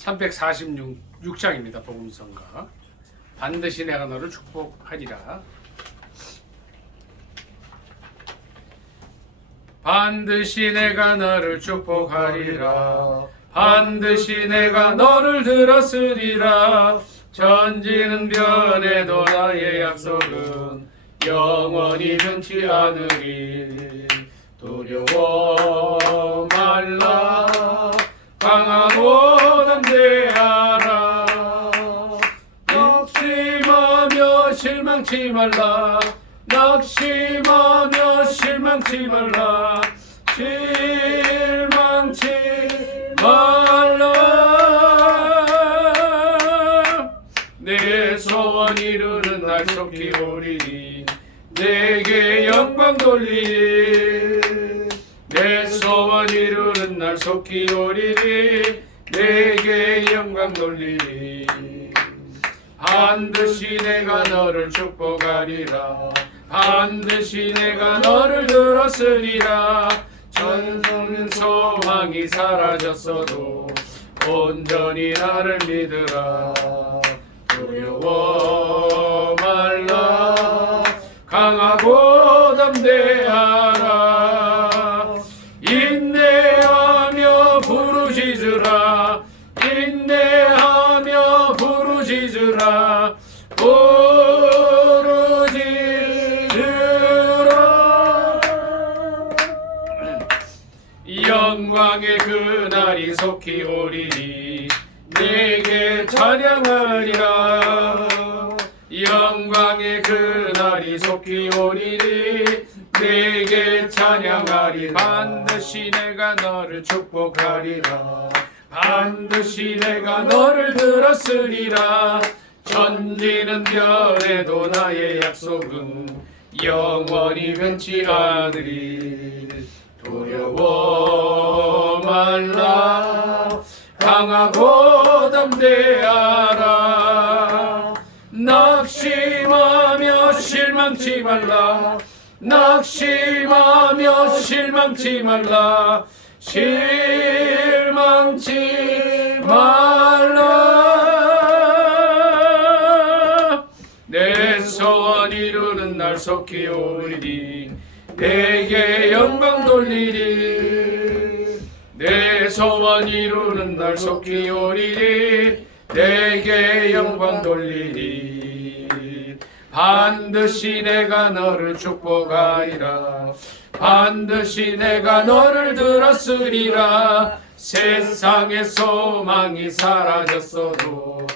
346장입니다. 복음성가. 반드시 내가 너를 축복하리라. 반드시 내가 너를 축복하리라. 반드시 내가 너를 들었으리라. 천지는 변해도 나의 약속은 영원히 변치 않으리. 두려워 말라. 강하고 담대하라. 낙심하며 실망치 말라. 낙심하며 실망치 말라. 실망치 말라. 내 소원 이루는 날 속히 오리니 내게 영광 돌리니. 내 소원 이루는 날 속히 오리니 내게 영광 돌리니. 반드시 내가 너를 축복하리라. 반드시 내가 너를 들었으리라. 전성은 소망이 사라졌어도 온전히 나를 믿으라. 두려워 말라. 강하고 담대하라. 인내하며 부르짖으라. 인내하며 부르짖으라. 부르짖으라. 영광의 그날이 속히 오리니 내게 찬양하리라. 영광의 그날이 속히 오리니 내게 찬양하리. 반드시 내가 너를 축복하리라. 반드시 내가 너를 들었으리라. 천지는 변해도 나의 약속은 영원히 변치 않으리. 두려워 말라. 강하고 담대하라. 낙심하며 실망치 말라. 낙심하며 실망치 말라. 실망치 말라. 내 소원 이루는 날 속히 오리니 내게 영광 돌리리. 내 소원 이루는 날 속히 오리니 내게 영광 돌리리. 반드시 내가 너를 축복하리라. 반드시 내가 너를 들었으리라. 세상의 소망이 사라졌어도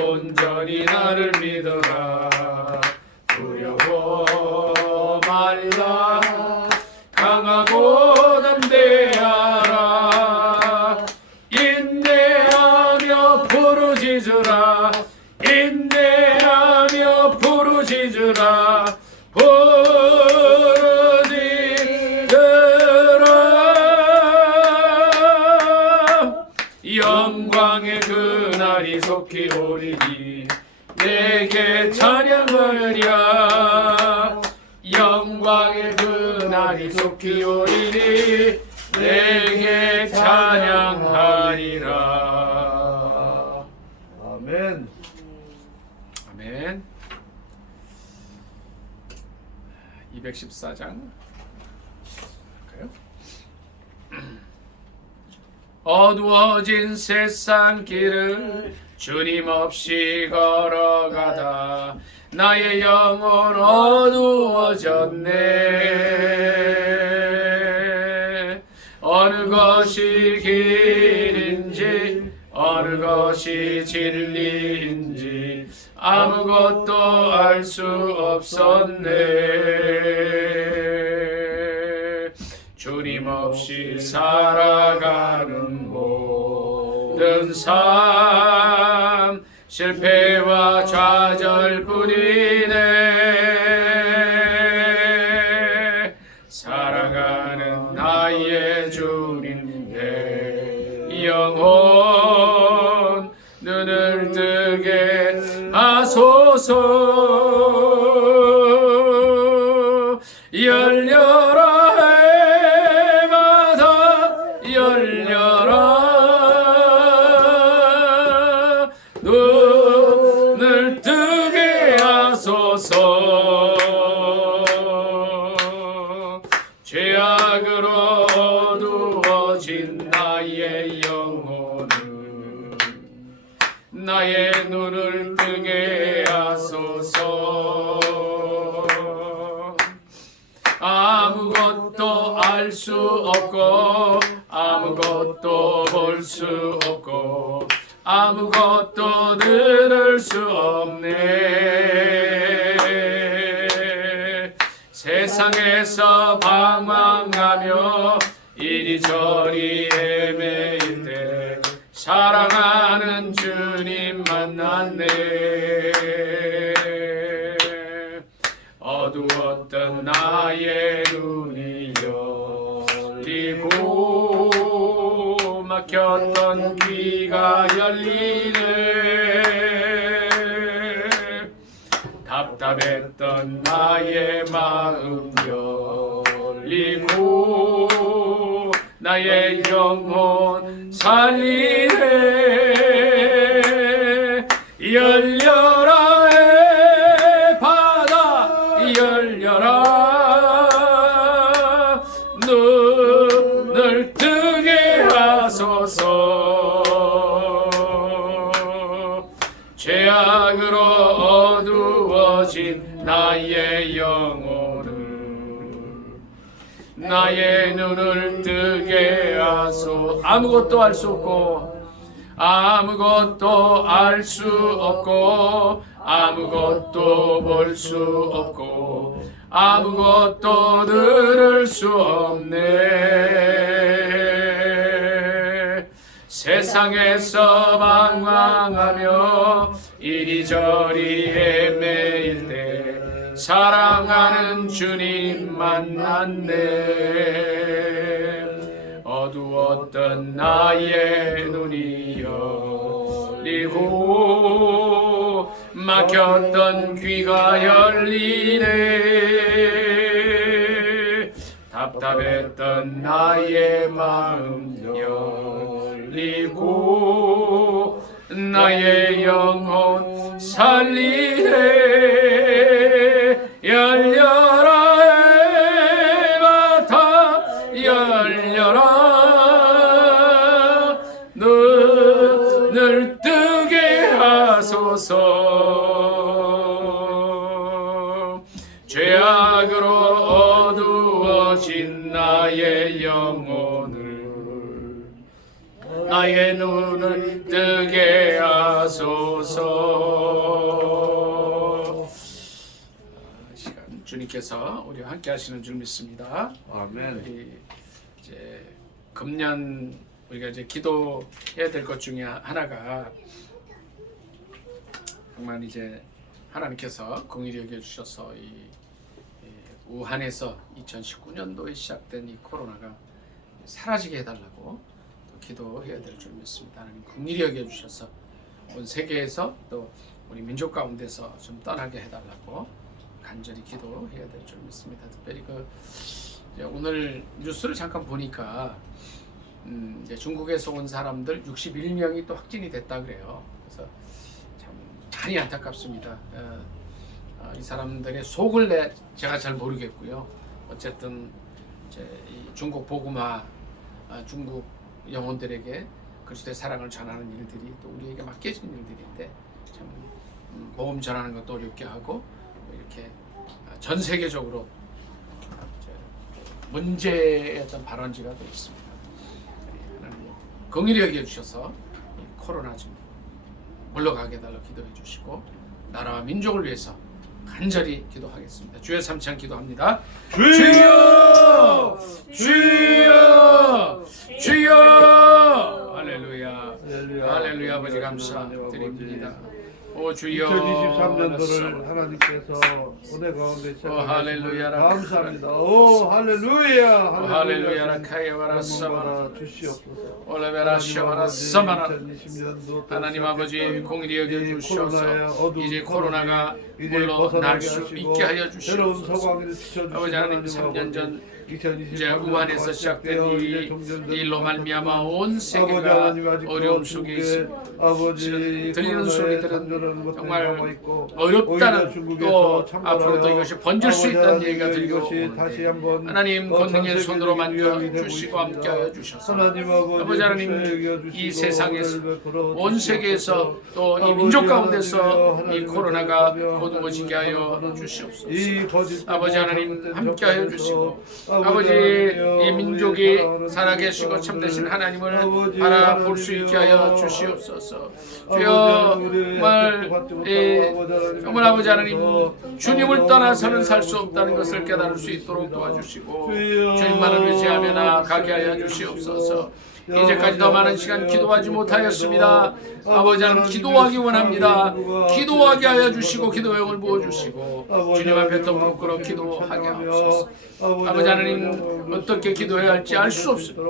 온전히 나를 믿어라. 두려워 말라. 강하고 담대하라. 인내하며 부르짖으라. 인내하며 부르짖으라. 부르짖으라. 영광의 그날이 속히 오리니 내게 찬양하리라. 영광의 그날이 속히 오리니 내게 찬양하리라. 아멘. 아멘. 214장 할까요? 어두워진 세상 길을 주님 없이 걸어가다 나의 영혼 어두워졌네. 어느 것이 길인지 어느 것이 진리인지 아무것도 알 수 없었네. 주님 없이 살아가는 모든 삶 실패와 좌절뿐이네. 살아가는 나의 주님 내 영혼 눈을 뜨게 하소서. 열려라 해마다 열려라. 나의 눈을 뜨게 하소서. 아무것도 알 수 없고 아무것도 볼 수 없고 아무것도 들을 수 없네. 세상에서 방황하며 이리저리 헤매일 때 사랑하는 주님 만났네. 어두웠던 나의 눈이 열리고 막혔던 귀가 열리네. 답답했던 나의 마음 열리고 나의 영혼 살리네. 열려라 해 바다 열려라. 눈을 뜨게 하소서. 죄악으로 어두워진 나의 영혼을 나의 눈을 뜨게 하소. 아무것도 알 수 없고 아무것도 알 수 없고 아무것도 볼 수 없고 아무것도 들을 수 없네. 세상에서 방황하며 이리저리 헤매일 때 사랑하는 주님 만났네. 어두웠던 나의 눈이 열리고 막혔던 귀가 열리네. 답답했던 나의 마음 열리고 나의 영혼 살리네. 열려라 에바타 열려라. 눈을 뜨게 하소서. 죄악으로 어두워진 나의 영혼을 나의 눈을 뜨게 하소서. 시간 주님께서 우리와 함께 하시는 줄 믿습니다. 아멘. 우리 이제 금년 우리가 이제 기도해야 될 것 중에 하나가 정말 이제 하나님께서 공의를 여겨 주셔서 이 우한에서 2019년도에 시작된 이 코로나가 사라지게 해달라고 또 기도해야 될 줄 믿습니다. 하나님 공의를 여겨 주셔서 온 세계에서 또 우리 민족 가운데서 좀 떠나게 해달라고 간절히 기도해야 될 줄 믿습니다. 특별히 이제 오늘 뉴스를 잠깐 보니까 이제 중국에서 온 사람들 61명이 또 확진이 됐다 그래요. 그래서 참 많이 안타깝습니다. 이 사람들의 속을 제가 잘 모르겠고요. 어쨌든 이제 이 중국 복음화, 중국 영혼들에게 그리스도의 사랑을 전하는 일들이 또 우리에게 맡겨진 일들인데 참 복음 전하는 것도 어렵게 하고 이렇게 전 세계적으로 문제의 어떤 발원지가 되어 있습니다. 하나님 긍휼히 여겨 주셔서 이 코로나 좀 물러가게 해달라 기도해 주시고 나라와 민족을 위해서 간절히 기도하겠습니다. 주여 삼창 기도합니다. 주여! 주여! 주여! 할렐루야. 할렐루야. 아버지 감사드립니다. 오 주여 2023년도를 하나님께서 은혜 가운데 할렐루야. 감사합니다. 오 할렐루야. 할렐루야. 라카야와라 사마나 주시옵소서. 올레베라 샤와라 사마나 2020년도 하나님 아버지 공의를 여겨 주셔서 이제 코로나가 물러날 수 있게 하여 주시옵소서. 아버지 하나님 3년 전 이제 우한에서 시작된 이 일로 말미암아 온 세계가 어려움 속에 있습니다. 들리는 소리들은 정말 어렵다는, 또 앞으로도 이것이 번질 수 있다는 얘기가 들려오는데 하나님 권능의 손으로 만져주시고 함께하여 주셔서 아버지 하나님, 이 세상에서 온 세계에서 또 이 민족 가운데서 이 코로나가 거두어지게 하여 주시옵소서. 아버지 하나님 함께하여 주시고, 아버지 이 민족이 살아계시고 참되신 하나님을 바라볼 수 있게 하여 주시옵소서. 주여, 정말 아버지 하나님, 주님을 떠나서는 살 수 없다는 것을 깨달을 수 있도록 도와주시고 주님만을 의지하며 나아가게 하여 주시옵소서. 이제까지 더 많은 시간 기도하지 못하였습니다. 아버지 하나님, 기도하기 원합니다. 기도하게 하여 주시고 기도형을 부어주시고 주님 앞에 더 부끄러 기도하게 하옵소서. 아버지 하나님, 어떻게 기도해야 할지 알 수 없습니다.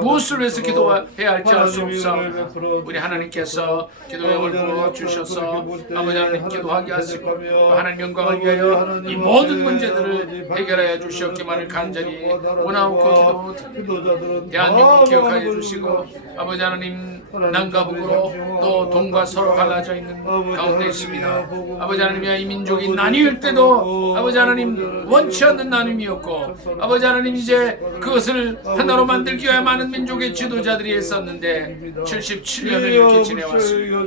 무엇을 위해서 기도해야 할지 알 수 없사오나 우리 하나님께서 기도형을 부어주셔서 아버지 하나님 기도하게 하시고 하나님 영광을 위하여 이 모든 문제들을 해결하여 주시옵기만을 간절히 원하옵고 기도드립니다. 대한민국 기억하여 주시고 아버지 하나님, 남과 북으로 또 동과 서로 갈라져 있는 가운데 있습니다. 아버지 하나님이야, 이 민족이 나뉘을 때도 아버지 하나님 원치 않는 나눔이었고 아버지 하나님, 이제 그것을 하나로 만들기 위해 많은 민족의 지도자들이 했었는데 77년을 이렇게 지내왔습니다.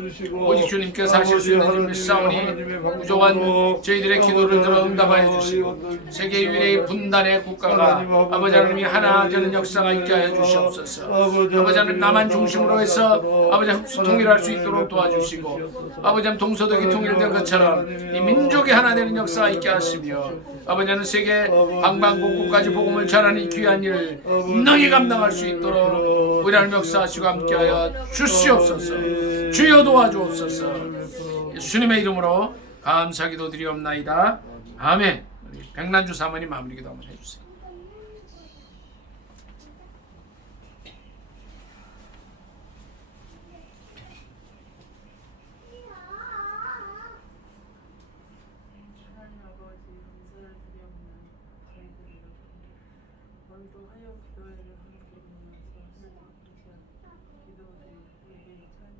오직 주님께서 하실 수 있는 일을 싸우니 부족한 저희들의 기도를 들어 응답하여 주시고 세계 유일의 분단의 국가가 아버지 하나님이 하나 되는 역사가 있게 하여 주시옵소서. 아버지 하나님, 남한 중심으로 해서 아버지 흡수 통일할 수 있도록 도와주시고 아버지 하나님, 동서독이 통일된 것처럼 이 민족이 하나 되는 역사가 있게 하시며 아버지 하나님, 세계 방방곡곡까지 복음을 전하는 귀한 일을 능히 감당할 수 있도록 우리 하나님 역사하시고 함께하여 주시옵소서. 주여 도와주옵소서. 예수님의 이름으로 감사기도 드리옵나이다. 아멘. 우리 백난주 사모님 마무리기도 한번 해주세요. 원도하여 기도회를 함께 보면서 하나님 기도드리고 예배에 참여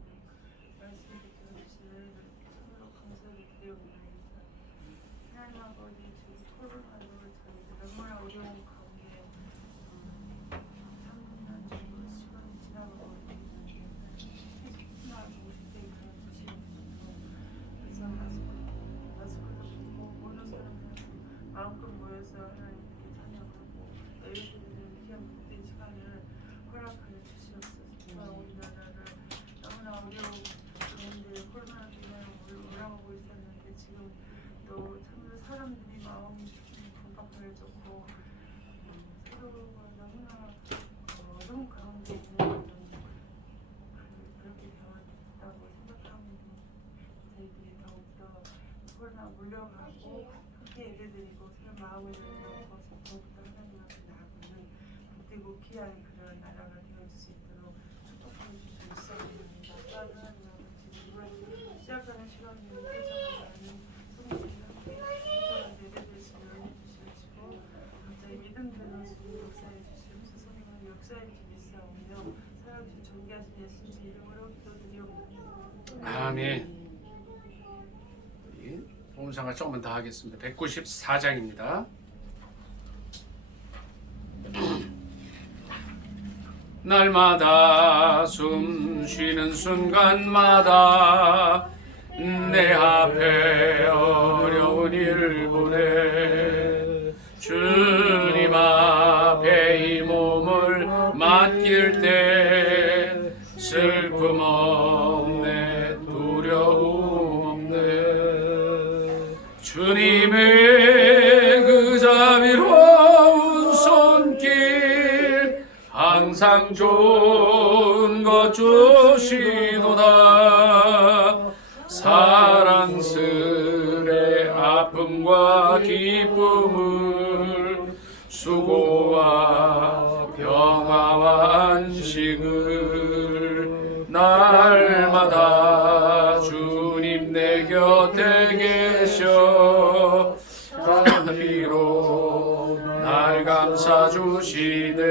말씀 들어주시는 참으로 감사를 드려옵나이다. 하나님 아버지, 지금 코로나로 저희들 얼마나 어려운 가운데 3년 정도 시간이 지나가고 있는데 특히나 50대 이상 드시면서 그래서 마스크도 벗고 모든 사람들 마음껏 모여서 하나님께 찬양하고 예배드리는 귀한 복된 시간을 허락하여 주시옵소서. 우리나라를 너무나 어려운 가운데 코로나 때문에 올라가고 있었는데 지금 또 참 사람들이 마음이 불갑해졌고 서로가 너무나 어려운 가운데 있는 그렇게 되었다고 생각합니다. 저희들이 더욱더 코로나 물려가고 함께 예배드리고 서로 마음을 열고 더욱더 하나님 앞에 나아가는 복되고 귀한 그런 나라가 되어줄 수 있도록 축복해 주시옵소서. 하나님 아버지, 이번 시작하는 시간에 회장하지 않은 성도들이 함께 축복한 예배될 수 있는 은혜 주시옵시고 갑자기 믿음되는 주님 역사해 주시옵소서. 성령의 역사해 주시옵소서. 살아주신 존귀하신 예수님 이름으로 기도드리옵나이다. 아멘. 봉사가 조금만 더 하겠습니다. 194장입니다. 날마다 숨 쉬는 순간마다 내 앞에 어려운 일 보내 주님 앞에 이 몸을 맡길 때 슬픔 없네, 두려움 없네. 주님의 그 자비로운 손길 항상 좋은 것 주시도다. 사랑스레 아픔과 기쁨을 수고와 평화와 안식을 날마다 주님 내 곁에 계셔 자비로 날 감싸 감싸주시네.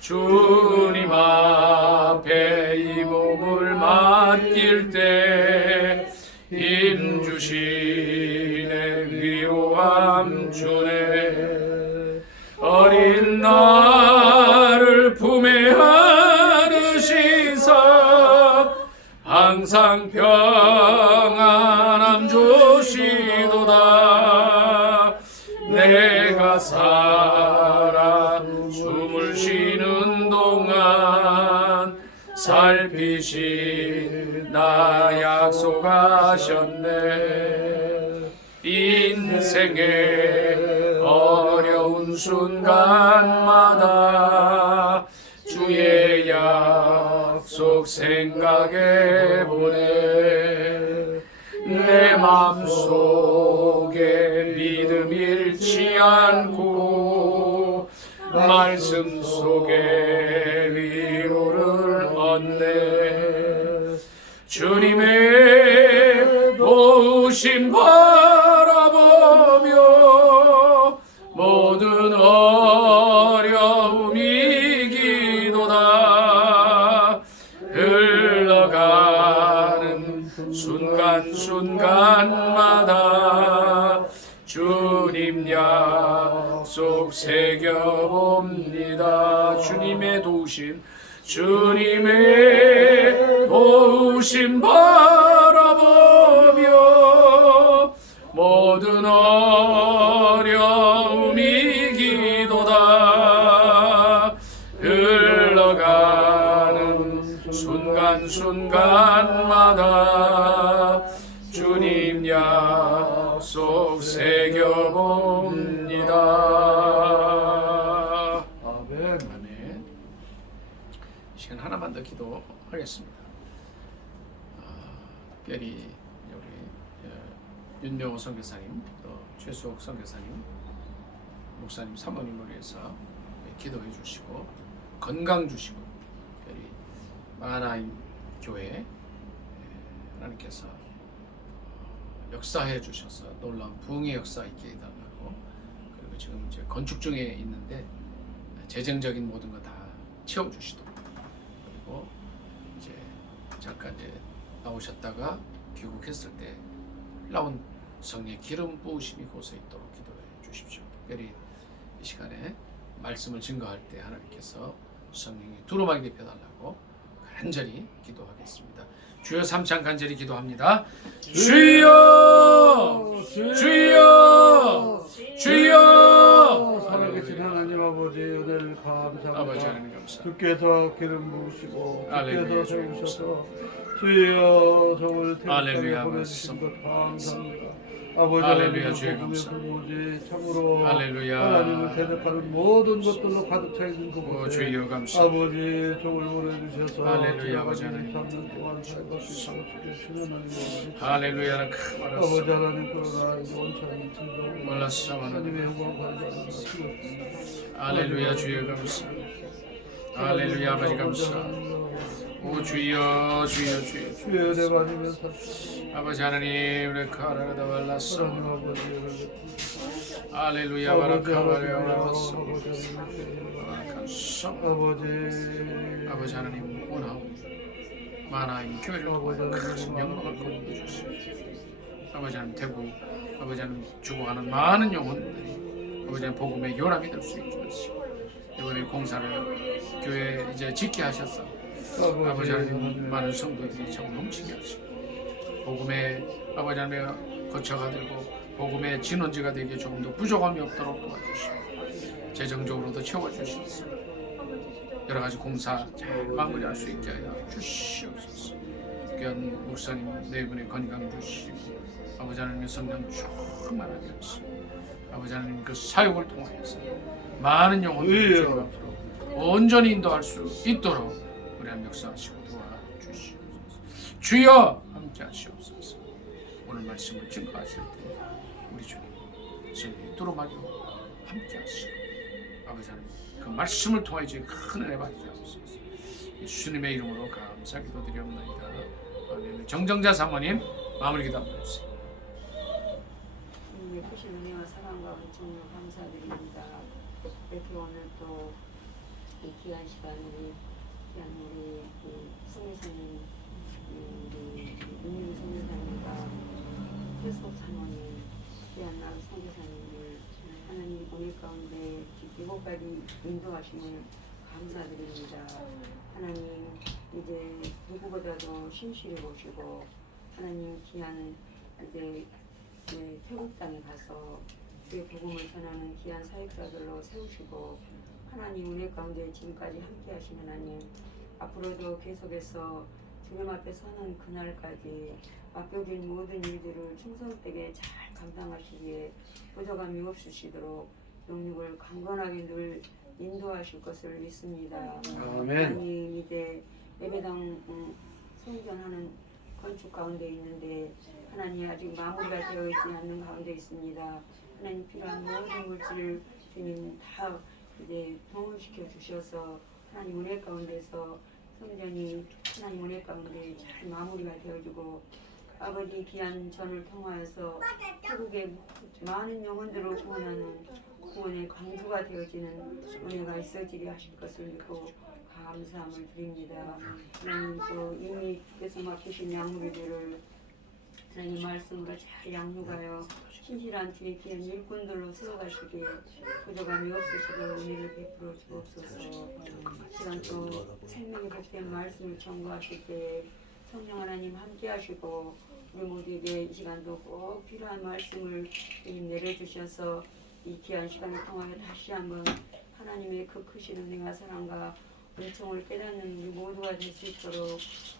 주님 앞에 이 몸을 맡길 때 힘 주시네. 위로함 주네. 어린 나를 품에 안으시사 항상 평안함 주시도다. 내가 살아 숨을 쉬는 동안 살피시나 약속하셨네. 인생의 어려운 순간마다 주의 약속 생각해 보네. 내 맘속에 믿음 잃지 않고 말씀 속에 위로를 얻네. 주님의 도우심 바라보며 모든 어려움 이기도다. 흘러가는 순간순간마다 주님 약속 새겨봅니다. 주님의 도우심, 주님의 도우심 바라보며 모든 어려움 이기도다. 흘러가는 순간순간마다 주님 약속 새겨봅니다. 아멘. 아멘. 이 시간 하나만 더 기도하겠습니다. 특별히 우리 윤명호 선교사님, 또 최수옥 선교사님, 목사님, 사모님을 위해서 기도해 주시고 건강 주시고, 특별히 마하나임 교회 하나님께서 역사해 주셔서 놀라운 부흥의 역사 있게 해달라고. 그리고 지금 이제 건축 중에 있는데 재정적인 모든 거 다 채워주시도록. 그리고 이제 잠깐 이제 나오셨다가 귀국했을 때 나온 성령의 기름 부으심이 곳에 있도록 기도해 주십시오. 특별히 이 시간에 말씀을 증거할 때 하나님께서 성령이 두루마기 입혀달라고 간절히 기도하겠습니다. 주여 삼창 간절히 기도합니다. 주여, 주여, 주여. 살아계신 하나님 아버지, 은혜를 감사합니다. 아버지 하나님 감사. 주께서 기름 부으시고 할렐루야, 주께서 세우셔서 주여 성을 할렐루야, 태국까지 보내주신 것 말씀. 감사합니다. 아버지 할렐루야, 하나님 주의 복음의 감사. 불모지 참으로 할렐루야. 하나님을 대적하는 모든 것들로 가득 차 있는 그곳에 주여 감사. 아버지 종을 보내주셔서 할렐루야, 아버지 하나님. 3년 동안 살고 주시고 주시는 하나님 할렐루아는 큰 아버지 말았어. 하나님 그러나 이제 원천히 즐거운 몰랐어, 하나님의 영광 받으시는 주옵소서. 할렐루야, 주여 감사. 할렐루야, 아버지 감사. 오 주여, 주여, 주여. 주의 은혜 받으면서 아버지 하나님, 우리 카라가다 발랐어. 하나님 아버지를 할렐루야, 아버지 바라카바레 하나님 발랐어. 아버지 아버지 하나님 원하옵 마하나임 교회를 통하여 큰 영광을 거두어 주시옵소서. 아버지 하나님 대구, 아버지 하나님 죽어가는 많은 영혼들이 아버지 하나님 복음의 요람이 될 수 있게 하시고, 이번에 공사를 교회 이제 짓게 하셔서 아버지 하나님 많은 성도들이 참 넘치게 하시고, 복음의 아버지 하나님 거처가 되고 복음의 진원지가 되기에 조금 더 부족함이 없도록 도와주시고, 재정적으로도 채워주시옵소서. 여러 가지 공사 잘 마무리할 수 있게 하여 주시옵소서. 귀한 목사님 네 분의 건강 주시고, 아버지 하나님의 성령 충만하게 하시고, 아버지 하나님 그 사역을 통하여서 많은 영혼들을 주님 앞으로 온전히 인도할 수 있도록 우리 하나님 역사하시고 도와주시옵소서. 주여 함께 하시옵소서. 오늘 말씀을 증거하실 때 우리 주님 성령이 두루마기로 함께 하시고, 아버지 하나님 그 말씀을 통하여 큰 은혜 받게 하옵소서. 예수님의 이름으로 감사 기도드리옵나이다. 아멘. 정정자 사모님 마무리 기도 한번 해주세요. 주님의 크신 은혜와 사랑과 은총으로 감사드립니다. 이렇게 오늘 또 이 귀한 시간 우리 성교사님 우리 윤민 성교사님과 계속 사모님 귀한 나우 성교사님을 하나님 은혜 가운데 이곳까지 인도하심을 감사드립니다. 하나님 이제 누구보다도 신실히 보시고 하나님 귀한 이제 태국 땅에 가서 그 복음을 전하는 귀한 사역자들로 세우시고 하나님 은혜 가운데 지금까지 함께 하신 하나님 앞으로도 계속해서 주님 앞에 서는 그날까지 맡겨진 모든 일들을 충성되게 잘 감당하시기에 부족함이 없으시도록 영육을 강건하게 늘 인도하실 것을 믿습니다. 아멘. 하나님 이제 예배당 성전하는 건축 가운데 있는데 하나님 아직 마무리가 되어 있지 않는 가운데 있습니다. 하나님 필요한 모든 물질을 주님 다 이제 동원시켜 주셔서 하나님 은혜 가운데서 성전이 하나님 은혜 가운데 잘 마무리가 되어지고 아버지 귀한 전을 통하여서 태국의 많은 영혼들을 구원하는 구원의 강주가 되어지는 은혜가 있어지게 하실 것을 믿고 감사함을 드립니다. 하나님 또 이미 께서 맡기신 양무리들을 하나님 말씀과 잘 양육하여 신실한 주의 귀한 일꾼들로 세워가시기에 부족함이 없으시도록 은혜를 베풀어 주옵소서. 시간 또 생명의 복된 말씀을 전구하실 때 성령 하나님 함께 하시고 우리 모두에게 이 시간도 꼭 필요한 말씀을 내려주셔서 이 귀한 시간을 통하여 다시 한번 하나님의 그 크신 은혜와 사랑과 은총을 깨닫는 우리 모두가 될 수 있도록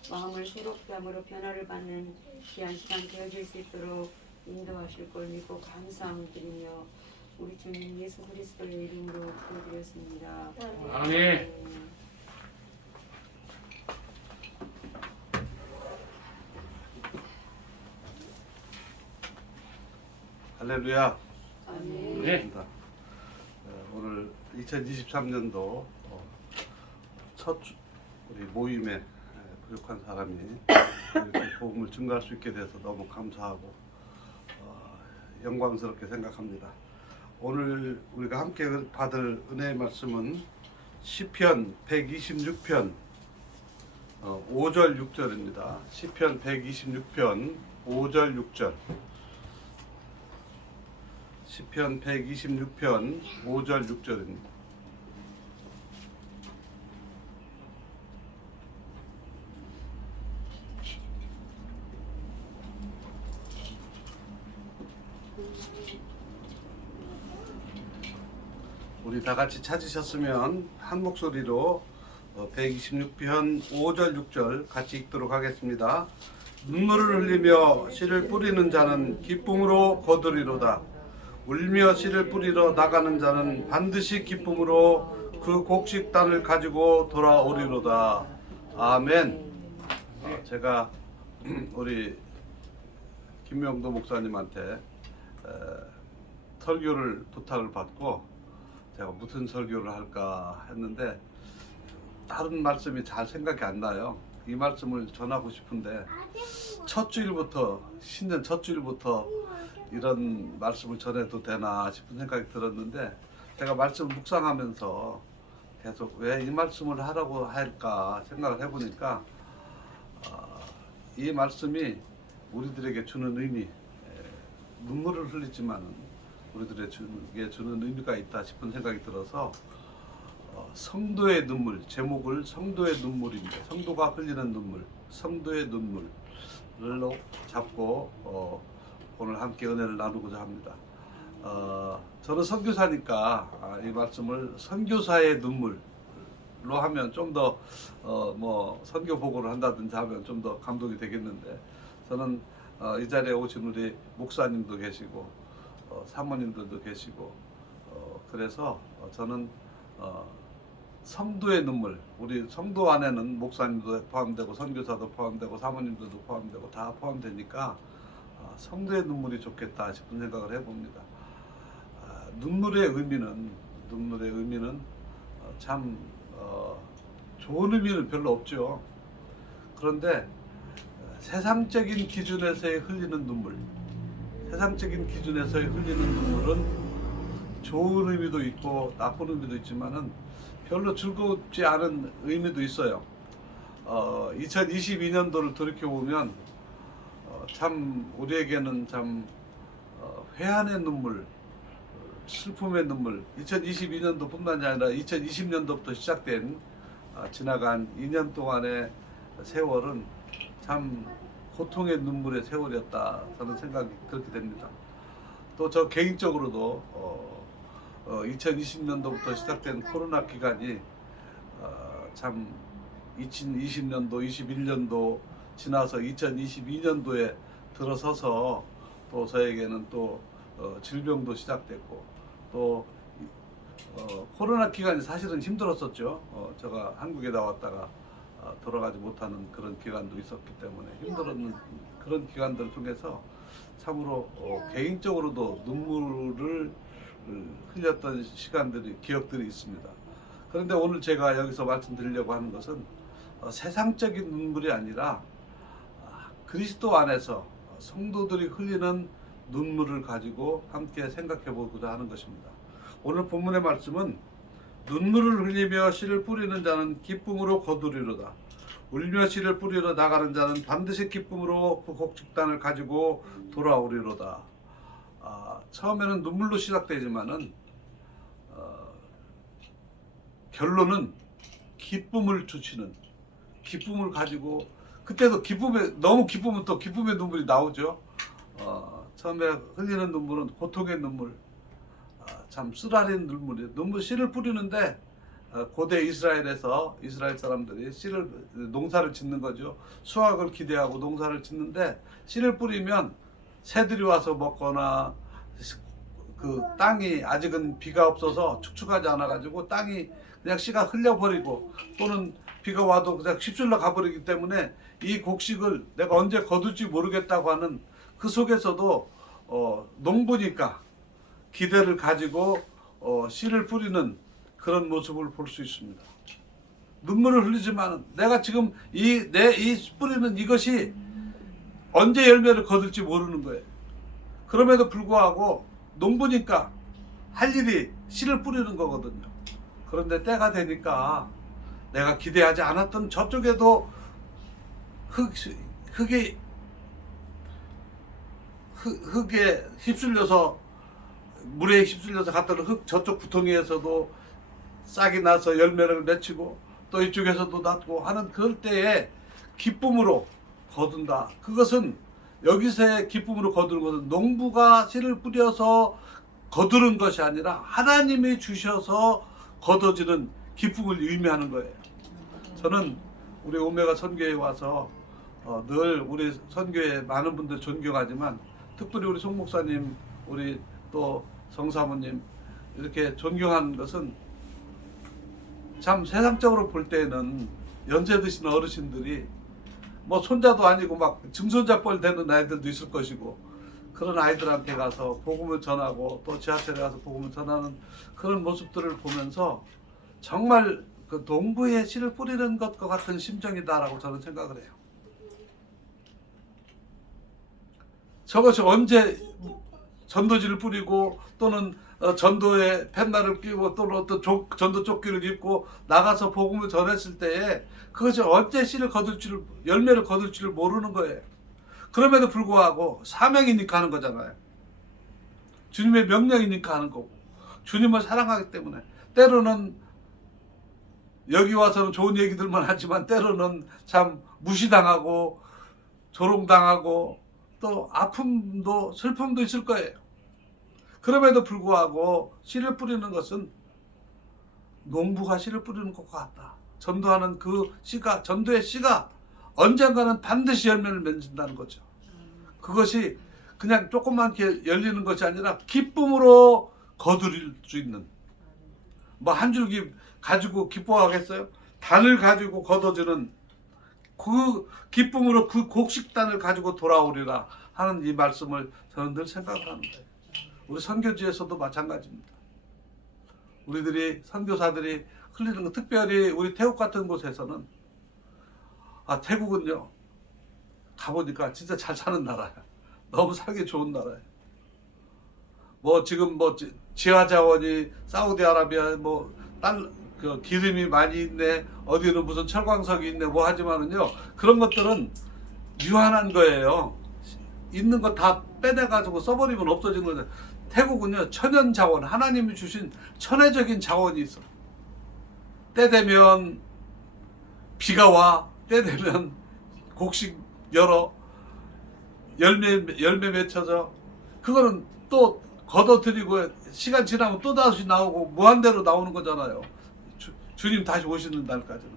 마음을 새롭게 함으로 변화를 받는 귀한 시간 되어질 수 있도록 인도하실 걸 믿고 감사함을 드리며 우리 주님 예수 그리스도의 이름으로 기도드렸습니다. 아멘. 할렐루야. 아멘. 네. 오늘 2023년도 첫 우리 모임에 부족한 사람이 이렇게 복음을 증가할 수 있게 돼서 너무 감사하고 영광스럽게 생각합니다. 오늘 우리가 함께 받을 은혜의 말씀은 시편 126편 5절 6절입니다. 시편 126편 5절 6절. 시편 126편 5절 6절입니다. 우리 다 같이 찾으셨으면 한 목소리로 126편 5절 6절 같이 읽도록 하겠습니다. 눈물을 흘리며 씨를 뿌리는 자는 기쁨으로 거두리로다. 울며 씨를 뿌리러 나가는 자는 반드시 기쁨으로 그 곡식단을 가지고 돌아오리로다. 아멘. 제가 우리 김명도 목사님한테 설교를 부탁을 받고 제가 무슨 설교를 할까 했는데 다른 말씀이 잘 생각이 안 나요. 이 말씀을 전하고 싶은데 첫 주일부터 신년 첫 주일부터 이런 말씀을 전해도 되나 싶은 생각이 들었는데 제가 말씀을 묵상하면서 계속 왜 이 말씀을 하라고 할까 생각을 해보니까 이 말씀이 우리들에게 주는 의미, 눈물을 흘리지만 우리들에게 주는 의미가 있다 싶은 생각이 들어서 성도의 눈물, 제목을 성도의 눈물입니다. 성도가 흘리는 눈물, 성도의 눈물로 잡고 오늘 함께 은혜를 나누고자 합니다. 저는 선교사니까 이 말씀을 선교사의 눈물로 하면 좀 더 뭐 선교 보고를 한다든지 하면 좀 더 감동이 되겠는데 저는 이 자리에 오신 우리 목사님도 계시고 사모님들도 계시고 그래서 저는 성도의 눈물, 우리 성도 안에는 목사님도 포함되고 선교사도 포함되고 사모님들도 포함되고 다 포함되니까 성도의 눈물이 좋겠다 싶은 생각을 해봅니다. 눈물의 의미는 참 좋은 의미는 별로 없죠. 그런데 세상적인 기준에서의 흘리는 눈물, 세상적인 기준에서의 흘리는 눈물은 좋은 의미도 있고 나쁜 의미도 있지만은 별로 즐겁지 않은 의미도 있어요. 2022년도를 돌이켜 보면 참 우리에게는 참 회한의 눈물, 슬픔의 눈물, 2022년도뿐만이 아니라 2020년도부터 시작된 지나간 2년 동안의 세월은 참 고통의 눈물의 세월이었다 저는 생각이 그렇게 됩니다. 또 저 개인적으로도 2020년도부터 시작된 코로나 기간이 참 2020년도, 21년도 지나서 2022년도에 들어서서 또 저에게는 또 질병도 시작됐고 또 코로나 기간이 사실은 힘들었었죠. 제가 한국에 나왔다가 돌아가지 못하는 그런 기간도 있었기 때문에 힘들었는 그런 기간들을 통해서 참으로 개인적으로도 눈물을 흘렸던 시간들이 기억들이 있습니다. 그런데 오늘 제가 여기서 말씀드리려고 하는 것은 세상적인 눈물이 아니라 그리스도 안에서 성도들이 흘리는 눈물을 가지고 함께 생각해 보고자 하는 것입니다. 오늘 본문의 말씀은 눈물을 흘리며 씨를 뿌리는 자는 기쁨으로 거두리로다. 울며 씨를 뿌리러 나가는 자는 반드시 기쁨으로 그 곡식단을 가지고 돌아오리로다. 처음에는 눈물로 시작되지만은 결론은 기쁨을 주시는, 기쁨을 가지고, 그때도 너무 기쁘면 또 기쁨의 눈물이 나오죠. 처음에 흘리는 눈물은 고통의 눈물, 참 쓰라린 눈물, 씨를 뿌리는데 고대 이스라엘에서 이스라엘 사람들이 농사를 짓는 거죠. 수확을 기대하고 농사를 짓는데 씨를 뿌리면 새들이 와서 먹거나 그 땅이 아직은 비가 없어서 축축하지 않아 가지고 땅이 그냥 씨가 흘려버리고 또는 비가 와도 그냥 휩쓸려 가버리기 때문에 이 곡식을 내가 언제 거둘지 모르겠다고 하는 그 속에서도 농부니까 기대를 가지고 씨를 뿌리는 그런 모습을 볼 수 있습니다. 눈물을 흘리지만 내가 지금 이 뿌리는 이것이 언제 열매를 거둘지 모르는 거예요. 그럼에도 불구하고 농부니까 할 일이 씨를 뿌리는 거거든요. 그런데 때가 되니까 내가 기대하지 않았던 저쪽에도 흙에 휩쓸려서 물에 휩쓸려서 갔던 흙 저쪽 구덩이에서도 싹이 나서 열매를 맺히고 또 이쪽에서도 났고 하는 그럴 때에 기쁨으로 거둔다. 그것은 여기서의 기쁨으로 거두는 것은 농부가 씨를 뿌려서 거두는 것이 아니라 하나님이 주셔서 거둬지는 기쁨을 의미하는 거예요. 저는 우리 오메가 선교에 와서 늘 우리 선교에 많은 분들 존경하지만 특별히 우리 송 목사님, 우리 또 성사모님 이렇게 존경하는 것은 참 세상적으로 볼 때는 연세 드신 어르신들이 뭐 손자도 아니고 막 증손자뻘 되는 아이들도 있을 것이고 그런 아이들한테 가서 복음을 전하고 또 지하철에 가서 복음을 전하는 그런 모습들을 보면서 정말 그 농부의 씨를 뿌리는 것과 같은 심정이다라고 저는 생각을 해요. 저것이 언제 전도지를 뿌리고 또는 전도에 팻말을 끼고 또는 어떤 전도 조끼를 입고 나가서 복음을 전했을 때에 그것이 언제 씨를 거둘지를 열매를 거둘지를 모르는 거예요. 그럼에도 불구하고 사명이니까 하는 거잖아요. 주님의 명령이니까 하는 거고 주님을 사랑하기 때문에 때로는 여기 와서는 좋은 얘기들만 하지만 때로는 참 무시당하고 조롱당하고 또 아픔도 슬픔도 있을 거예요. 그럼에도 불구하고 씨를 뿌리는 것은 농부가 씨를 뿌리는 것과 같다. 전도하는 그 씨가 전도의 씨가 언젠가는 반드시 열매를 맺는다는 거죠. 그것이 그냥 조그맣게 열리는 것이 아니라 기쁨으로 거두릴 수 있는 뭐 한 줄기 가지고 기뻐하겠어요? 단을 가지고 거둬주는 그 기쁨으로 그 곡식단을 가지고 돌아오리라 하는 이 말씀을 저는 늘 생각을 하는 거예요. 우리 선교지에서도 마찬가지입니다. 우리들이 선교사들이 흘리는 거 특별히 우리 태국 같은 곳에서는 태국은요 가보니까 진짜 잘 사는 나라야. 너무 살기 좋은 나라야. 뭐 지금 뭐 지하 자원이 사우디아라비아 그 기름이 많이 있네, 어디는 무슨 철광석이 있네 뭐 하지만은요, 그런 것들은 유한한 거예요. 있는 거 다 빼내가지고 써버리면 없어지는 거죠. 태국은요, 천연 자원, 하나님이 주신 천혜적인 자원이 있어. 때 되면 비가 와, 때 되면 곡식 열어, 열매 맺혀져. 그거는 또 걷어들이고 시간 지나면 또 다시 나오고 무한대로 나오는 거잖아요. 주님 다시 오시는 날까지는.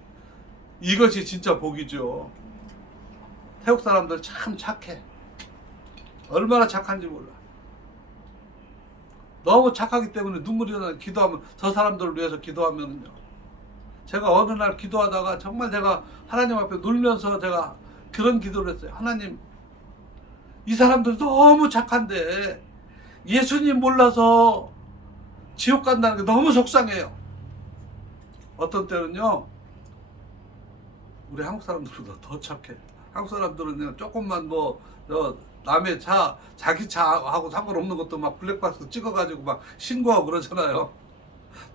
이것이 진짜 복이죠. 태국 사람들 참 착해. 얼마나 착한지 몰라. 너무 착하기 때문에 눈물이 나. 기도하면, 저 사람들을 위해서 기도하면은요, 제가 어느 날 기도하다가 정말 제가 하나님 앞에 놀면서 제가 그런 기도를 했어요. 하나님, 이 사람들 너무 착한데 예수님 몰라서 지옥 간다는 게 너무 속상해요. 어떤 때는요, 우리 한국 사람들보다 더 착해. 한국 사람들은 그냥 조금만 남의 차, 자기 차하고 상관없는 것도 막 블랙박스 찍어가지고 막 신고하고 그러잖아요.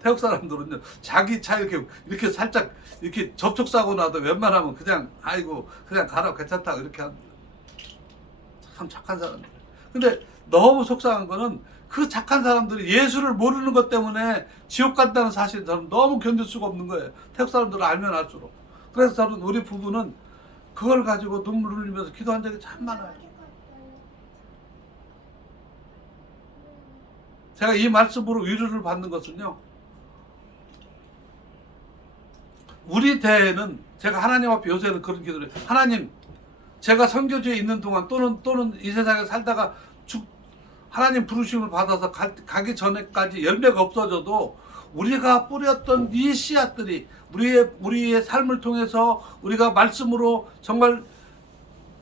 태국 사람들은요, 자기 차 이렇게 살짝 이렇게 접촉사고 나도 웬만하면 그냥 아이고 그냥 가라 괜찮다 이렇게 합니다. 참 착한 사람들. 근데 너무 속상한 거는 그 착한 사람들이 예수를 모르는 것 때문에 지옥 간다는 사실을 저는 너무 견딜 수가 없는 거예요. 태국 사람들은 알면 알수록. 그래서 저는 우리 부부는 그걸 가지고 눈물 흘리면서 기도한 적이 참 많아요. 제가 이 말씀으로 위로를 받는 것은요, 우리 대에는 제가 하나님 앞에 요새는 그런 기도를 해요. 하나님, 제가 선교지에 있는 동안 또는 이 세상에 살다가 하나님 부르심을 받아서 가기 전에까지 열매가 없어져도 우리가 뿌렸던 이 씨앗들이 우리의 삶을 통해서 우리가 말씀으로 정말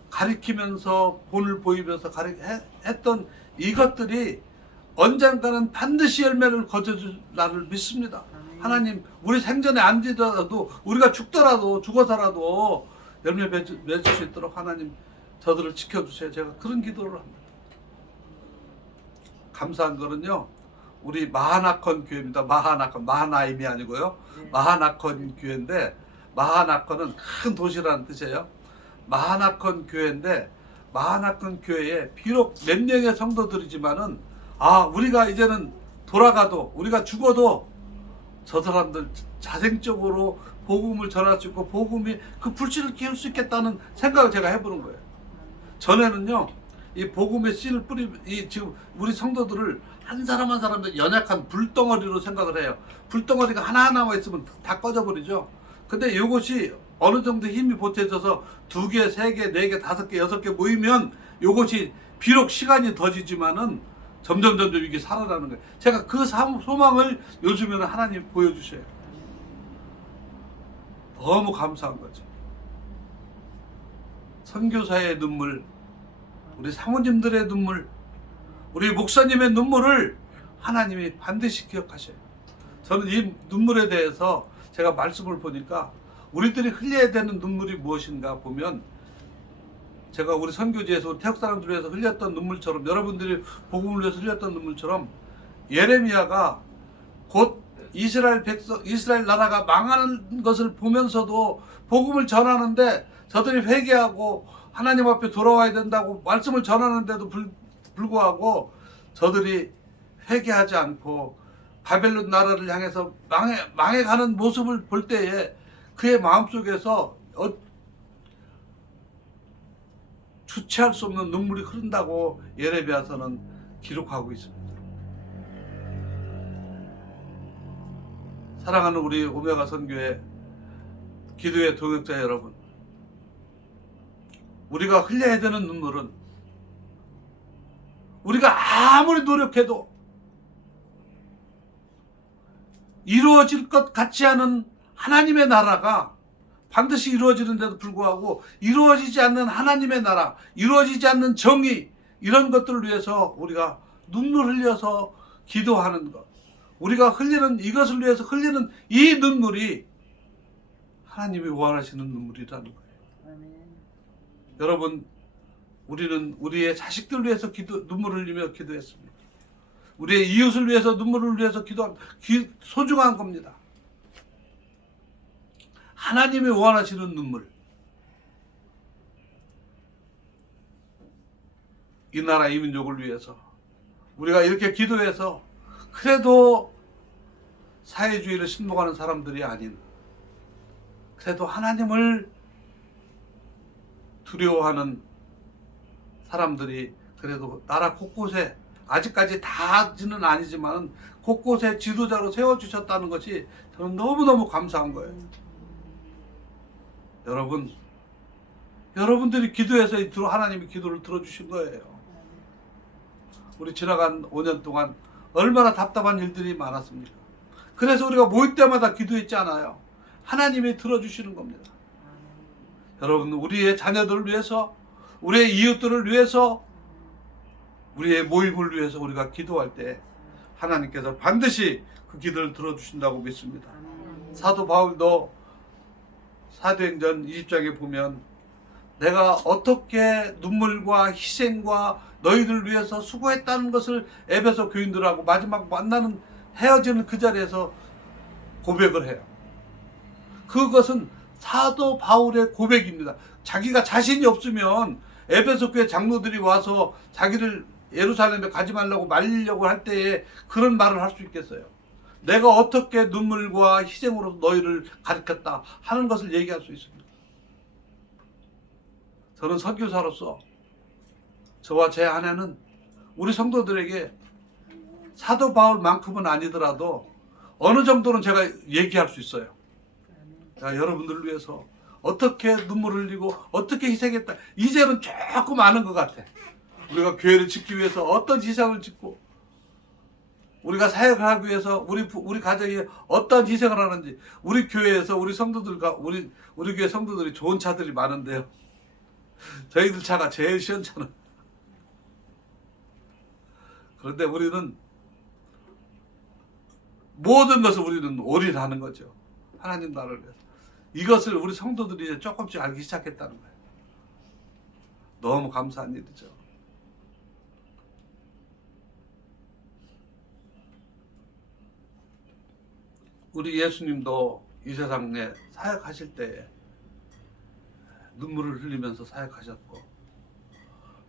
가리키면서 본을 보이면서 했던 이것들이 언젠가는 반드시 열매를 거둬줄 날을 믿습니다. 하나님, 우리 생전에 안 되더라도 우리가 죽어서라도 열매 맺을 수 있도록 하나님 저들을 지켜주세요. 제가 그런 기도를 합니다. 감사한 거는요, 우리 마하나콘 교회입니다. 마하나임이 아니고요. 마하나콘 교회인데, 마하나콘은 큰 도시라는 뜻이에요. 마하나콘 교회인데, 마하나콘 교회에 비록 몇 명의 성도들이지만은, 우리가 이제는 돌아가도, 우리가 죽어도 저 사람들 자생적으로 복음을 전할 수 있고 복음이 그 불씨를 키울 수 있겠다는 생각을 제가 해보는 거예요. 전에는요, 이 복음의 씨를 지금 우리 성도들을 한 사람 한 사람들 연약한 불덩어리로 생각을 해요. 불덩어리가 하나하나만 있으면 다 꺼져버리죠. 근데 이것이 어느 정도 힘이 보태져서 2개, 3개, 4개, 5개, 6개 모이면 이것이 비록 시간이 더지지만은 점점 이게 살아나는 거예요. 제가 그 소망을 요즘에는 하나님 보여주셔요. 너무 감사한 거죠. 선교사의 눈물, 우리 사모님들의 눈물, 우리 목사님의 눈물을 하나님이 반드시 기억하셔요. 저는 이 눈물에 대해서 제가 말씀을 보니까 우리들이 흘려야 되는 눈물이 무엇인가 보면, 제가 우리 선교지에서 태국 사람들을 위해서 흘렸던 눈물처럼, 여러분들이 복음을 위해서 흘렸던 눈물처럼, 예레미야가 곧 이스라엘 나라가 망하는 것을 보면서도 복음을 전하는데 저들이 회개하고 하나님 앞에 돌아와야 된다고 말씀을 전하는데도 불구하고 저들이 회개하지 않고 바벨론 나라를 향해서 망해가는 모습을 볼 때에 그의 마음속에서 주체할 수 없는 눈물이 흐른다고 예레미야서는 기록하고 있습니다. 사랑하는 우리 오메가 선교회 기도의 동역자 여러분, 우리가 흘려야 되는 눈물은 우리가 아무리 노력해도 이루어질 것 같지 않은 하나님의 나라가 반드시 이루어지는데도 불구하고 이루어지지 않는 하나님의 나라, 이루어지지 않는 정의, 이런 것들을 위해서 우리가 눈물 흘려서 기도하는 것, 우리가 흘리는, 이것을 위해서 흘리는 이 눈물이 하나님이 원하시는 눈물이라는 거예요. 여러분, 우리는 우리의 자식들 위해서 눈물을 흘리며 기도했습니다. 우리의 이웃을 위해서 눈물을 위해서 기도하면 소중한 겁니다. 하나님이 원하시는 눈물. 이 나라 이 민족을 위해서 우리가 이렇게 기도해서 그래도 사회주의를 신봉하는 사람들이 아닌 그래도 하나님을 두려워하는 사람들이 그래도 나라 곳곳에 아직까지 다지는 아니지만 곳곳에 지도자로 세워주셨다는 것이 저는 너무너무 감사한 거예요. 여러분들이 기도해서 하나님이 기도를 들어주신 거예요. 우리 지나간 5년 동안 얼마나 답답한 일들이 많았습니까? 그래서 우리가 모일 때마다 기도했지 않아요. 하나님이 들어주시는 겁니다. 여러분, 우리의 자녀들을 위해서, 우리의 이웃들을 위해서, 우리의 모임을 위해서 우리가 기도할 때 하나님께서 반드시 그 기도를 들어주신다고 믿습니다. 사도 바울도 사도행전 20장에 보면 내가 어떻게 눈물과 희생과 너희들 위해서 수고했다는 것을 에베소 교인들하고 마지막 만나는 헤어지는 그 자리에서 고백을 해요. 그것은 사도 바울의 고백입니다. 자기가 자신이 없으면 에베소 교회 장로들이 와서 자기를 예루살렘에 가지 말라고 말리려고 할 때에 그런 말을 할 수 있겠어요. 내가 어떻게 눈물과 희생으로 너희를 가르쳤다 하는 것을 얘기할 수 있습니다. 저는 선교사로서 저와 제 아내는 우리 성도들에게 사도 바울만큼은 아니더라도 어느 정도는 제가 얘기할 수 있어요. 여러분들을 위해서 어떻게 눈물을 흘리고 어떻게 희생했다. 이제는 조금 아는 것 같아. 우리가 교회를 짓기 위해서 어떤 희생을 짓고 우리가 사역을 하기 위해서 우리 가정이 어떤 희생을 하는지. 우리 교회에서 우리 성도들과 우리 교회 성도들이 좋은 차들이 많은데요. 저희들 차가 제일 시원찮아. 그런데 우리는 모든 것을 우리는 올인하는 거죠. 하나님 나라를 위해서. 이것을 우리 성도들이 이제 조금씩 알기 시작했다는 거예요. 너무 감사한 일이죠. 우리 예수님도 이 세상에 사역하실 때 눈물을 흘리면서 사역하셨고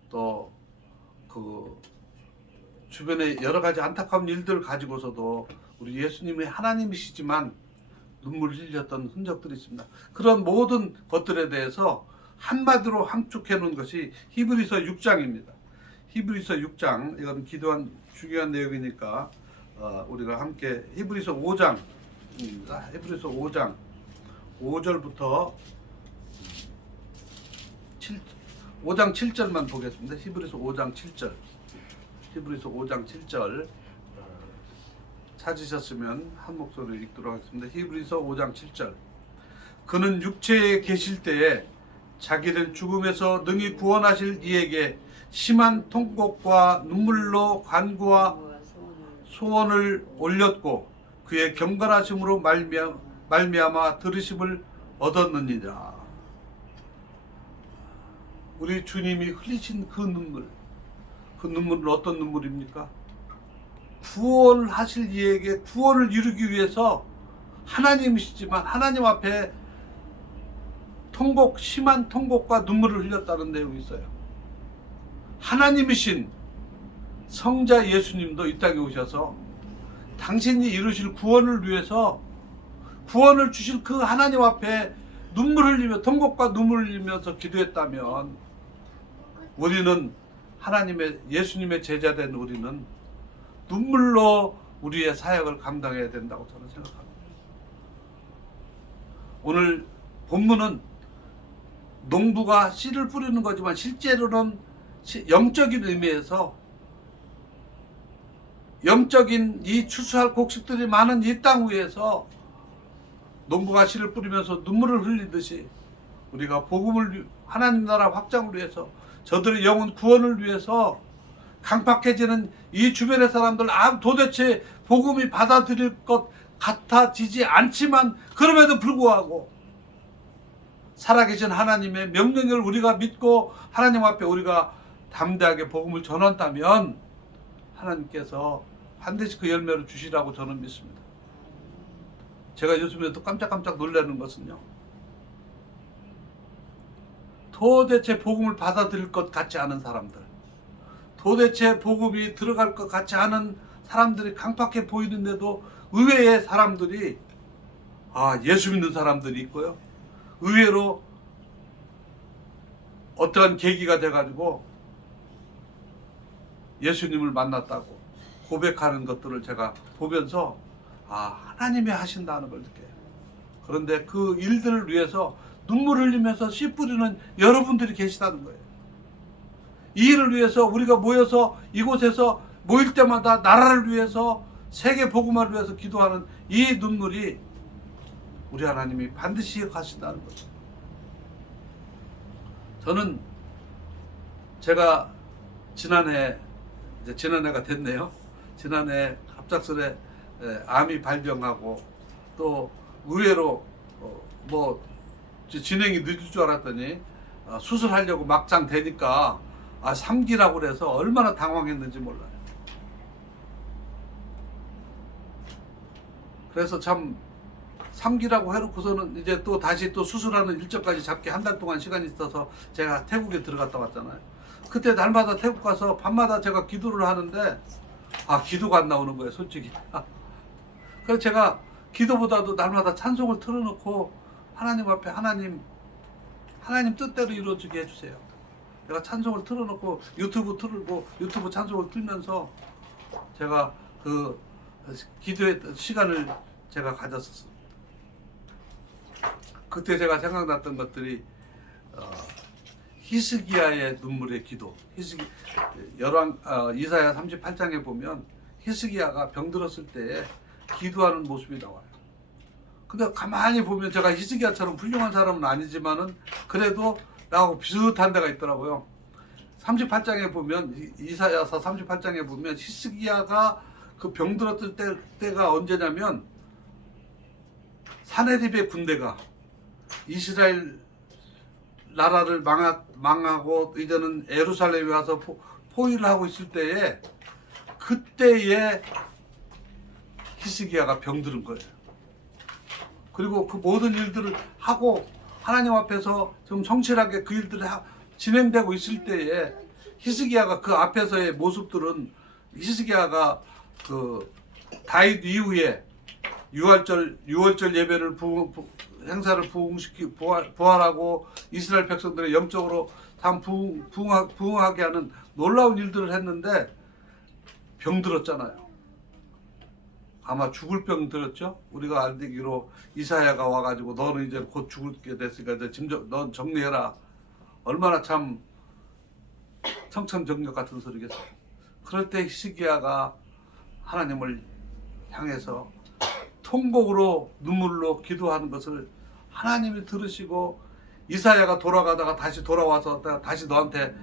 또 그 주변에 여러 가지 안타까운 일들을 가지고서도 우리 예수님이 하나님이시지만 눈물을 흘렸던 흔적들이 있습니다. 그런 모든 것들에 대해서 한마디로 함축해 놓은 것이 히브리서 6장입니다. 히브리서 6장, 이건 기도한 중요한 내용이니까 우리가 함께 히브리서 5장입니다. 히브리서 5장 5절부터 5장 7절만 보겠습니다. 히브리서 5장 7절. 히브리서 5장 7절 찾으셨으면 한 목소리로 읽도록 하겠습니다. 히브리서 5장 7절. 그는 육체에 계실 때에 자기를 죽음에서 능히 구원하실 이에게 심한 통곡과 눈물로 간구와 소원을 올렸고 그의 경건하심으로 말미암아 들으심을 얻었느니라. 우리 주님이 흘리신 그 눈물은 어떤 눈물입니까? 구원하실 이에게 구원을 이루기 위해서 하나님이시지만 하나님 앞에 심한 통곡과 눈물을 흘렸다는 내용이 있어요. 하나님이신 성자 예수님도 이 땅에 오셔서 당신이 이루실 구원을 위해서 구원을 주실 그 하나님 앞에 눈물을 흘리며 통곡과 눈물을 흘리면서 기도했다면 우리는 예수님의 제자된 우리는 눈물로 우리의 사역을 감당해야 된다고 저는 생각합니다. 오늘 본문은 농부가 씨를 뿌리는 거지만 실제로는 영적인 의미에서 영적인 이 추수할 곡식들이 많은 이 땅 위에서 농부가 씨를 뿌리면서 눈물을 흘리듯이 우리가 하나님 나라 확장을 위해서 저들의 영혼 구원을 위해서 강팍해지는 이 주변의 사람들 도대체 복음이 받아들일 것 같아지지 않지만 그럼에도 불구하고 살아계신 하나님의 명령을 우리가 믿고 하나님 앞에 우리가 담대하게 복음을 전한다면 하나님께서 반드시 그 열매를 주시라고 저는 믿습니다. 제가 요즘에 또 깜짝깜짝 놀라는 것은요, 도대체 복음을 받아들일 것 같지 않은 사람들, 도대체 복음이 들어갈 것 같지 않은 사람들이 강팍해 보이는데도 의외의 사람들이 예수 믿는 사람들이 있고요, 의외로 어떠한 계기가 돼가지고 예수님을 만났다고 고백하는 것들을 제가 보면서 하나님이 하신다는 걸 느껴요. 그런데 그 일들을 위해서 눈물 흘리면서 씨 뿌리는 여러분들이 계시다는 거예요. 이 일을 위해서 우리가 모여서 이곳에서 모일 때마다 나라를 위해서, 세계 복음화를 위해서 기도하는 이 눈물이 우리 하나님이 반드시 하신다는 거죠. 저는 제가 지난해가 됐네요. 지난해 갑작스레 암이 발병하고, 또 의외로 진행이 늦을 줄 알았더니 수술하려고 막상 되니까 3기라고 그래서 얼마나 당황했는지 몰라요. 그래서 참 3기라고 해놓고서는 이제 또 다시 또 수술하는 일정까지 잡기 한 달 동안 시간이 있어서 제가 태국에 들어갔다 왔잖아요. 그때 날마다 태국 가서 밤마다 제가 기도를 하는데 기도가 안 나오는 거예요, 솔직히. 그래서 제가 기도보다도 날마다 찬송을 틀어놓고 하나님 앞에 하나님 뜻대로 이루어지게 해주세요. 내가 찬송을 틀어놓고 유튜브 틀고 유튜브 찬송을 틀면서 제가 그 기도의 시간을 제가 가졌었어요. 그때 제가 생각났던 것들이 히스기야의 눈물의 기도. 이사야 38장에 보면 히스기야가 병들었을 때에 기도하는 모습이 나와요. 근데 가만히 보면 제가 히스기야처럼 훌륭한 사람은 아니지만은 그래도 나하고 비슷한 데가 있더라고요. 38장에 보면, 이사야서 38장에 보면 히스기야가 그 병들었을 때가 언제냐면, 사네립의 군대가 이스라엘 나라를 망하고 이제는 예루살렘에 와서 포위를 하고 있을 때에, 그때에 히스기야가 병들은 거예요. 그리고 그 모든 일들을 하고 하나님 앞에서 좀 성실하게 그 일들이 진행되고 있을 때에 히스기야가 그 앞에서의 모습들은, 히스기야가 그 다윗 이후에 유월절 예배를 행사를 부활하고 이스라엘 백성들의 영적으로 부흥하게 하는 놀라운 일들을 했는데 병들었잖아요. 아마 죽을 병 들었죠. 우리가 알기로 이사야가 와가지고 너는 이제 곧 죽게 됐으니까 이제 넌 정리해라. 얼마나 참 청천벽력 같은 소리겠어요. 그럴 때 히스기야가 하나님을 향해서 통곡으로 눈물로 기도하는 것을 하나님이 들으시고, 이사야가 돌아가다가 다시 돌아와서 다시 너한테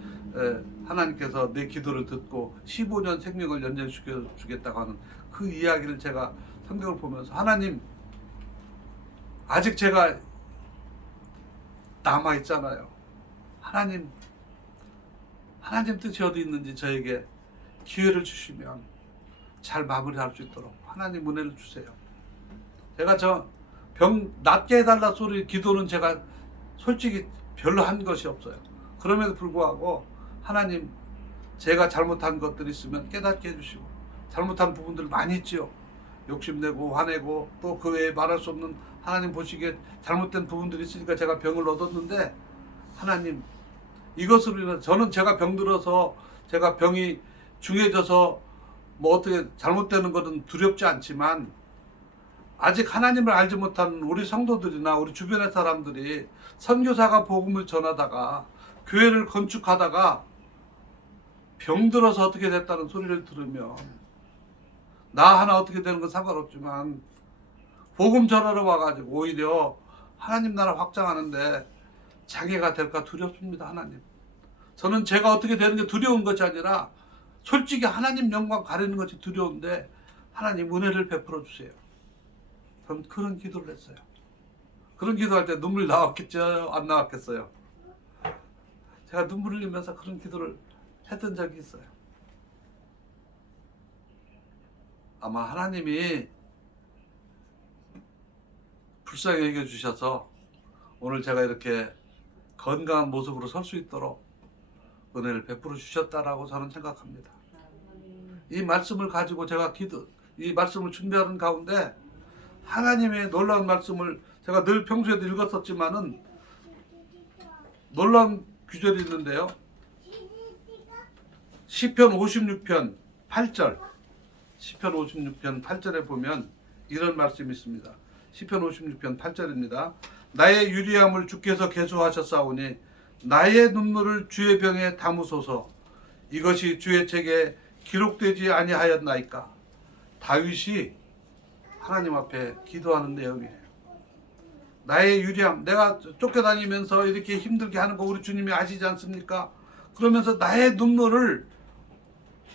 하나님께서 내 기도를 듣고 15년 생명을 연장시켜주겠다고 하는 그 이야기를 제가 성경을 보면서, 하나님 아직 제가 남아있잖아요. 하나님 뜻이 어디 있는지 저에게 기회를 주시면 잘 마무리할 수 있도록 하나님 은혜를 주세요. 제가 병 낫게 해달라 소리 기도는 제가 솔직히 별로 한 것이 없어요. 그럼에도 불구하고 하나님, 제가 잘못한 것들이 있으면 깨닫게 해주시고, 잘못한 부분들 많이 있지요. 욕심내고 화내고 또 그 외에 말할 수 없는, 하나님 보시기에 잘못된 부분들이 있으니까 제가 병을 얻었는데, 하나님 이것으로 인해 저는 제가 병들어서, 제가 병이 중해져서 뭐 어떻게 잘못되는 것은 두렵지 않지만, 아직 하나님을 알지 못한 우리 성도들이나 우리 주변의 사람들이 선교사가 복음을 전하다가 교회를 건축하다가 병들어서 어떻게 됐다는 소리를 들으면, 나 하나 어떻게 되는 건 상관없지만 복음 전하러 와가지고 오히려 하나님 나라 확장하는데 장애가 될까 두렵습니다. 하나님, 저는 제가 어떻게 되는 게 두려운 것이 아니라 솔직히 하나님 영광 가리는 것이 두려운데, 하나님 은혜를 베풀어 주세요. 전 그런 기도를 했어요. 그런 기도할 때 눈물 나왔겠죠? 안 나왔겠어요? 제가 눈물 흘리면서 그런 기도를 했던 적이 있어요. 아마 하나님이 불쌍히 여겨 주셔서 오늘 제가 이렇게 건강한 모습으로 설 수 있도록 은혜를 베풀어 주셨다라고 저는 생각합니다. 이 말씀을 가지고 제가 이 말씀을 준비하는 가운데 하나님의 놀라운 말씀을 제가 늘 평소에도 읽었었지만은 놀라운 구절이 있는데요. 시편 56편 8절 시편 56편 8절에 보면 이런 말씀이 있습니다. 시편 56편 8절입니다. 나의 유리함을 주께서 계수하셨사오니 나의 눈물을 주의 병에 담으소서. 이것이 주의 책에 기록되지 아니하였나이까. 다윗이 하나님 앞에 기도하는 내용이에요. 나의 유리함, 내가 쫓겨다니면서 이렇게 힘들게 하는 거 우리 주님이 아시지 않습니까? 그러면서 나의 눈물을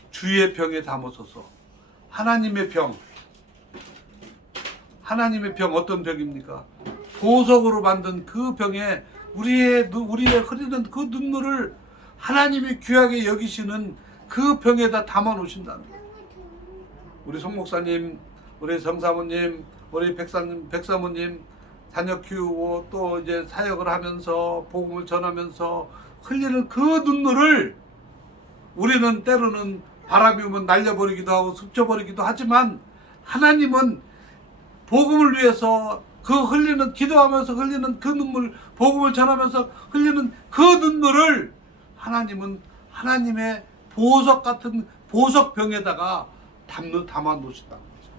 주의 병에 담으소서. 하나님의 병 어떤 병입니까? 보석으로 만든 그 병에 우리의 흐르는 그 눈물을 하나님이 귀하게 여기시는 그 병에다 담아 놓으신다는 거예요. 우리 송 목사님, 우리 정사모님, 우리 백사모님 자녀 키우고 또 이제 사역을 하면서 복음을 전하면서 흘리는 그 눈물을 우리는 때로는 바람이 오면 날려버리기도 하고 습쳐버리기도 하지만 하나님은 복음을 위해서 그 흘리는, 기도하면서 흘리는 그 눈물, 복음을 전하면서 흘리는 그 눈물을 하나님은 하나님의 보석 같은 보석병에다가 담아 놓으신다는 거죠.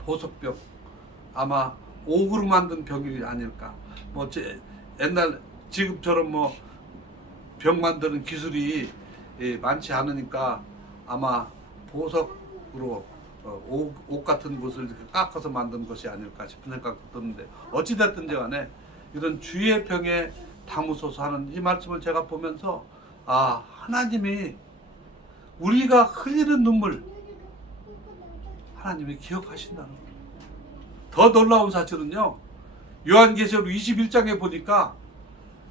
보석병, 아마 옥으로 만든 병이 아닐까. 뭐 옛날 지금처럼 뭐 병 만드는 기술이 많지 않으니까 아마 보석으로 옥 같은 것을 이렇게 깎아서 만든 것이 아닐까 싶은 생각도 드는데, 어찌됐든지 간에 이런 주의 병에 담으소서 하는 이 말씀을 제가 보면서 하나님이 우리가 흘리는 눈물 하나님이 기억하신다는 거예요. 더 놀라운 사실은요, 요한계시록 21장에 보니까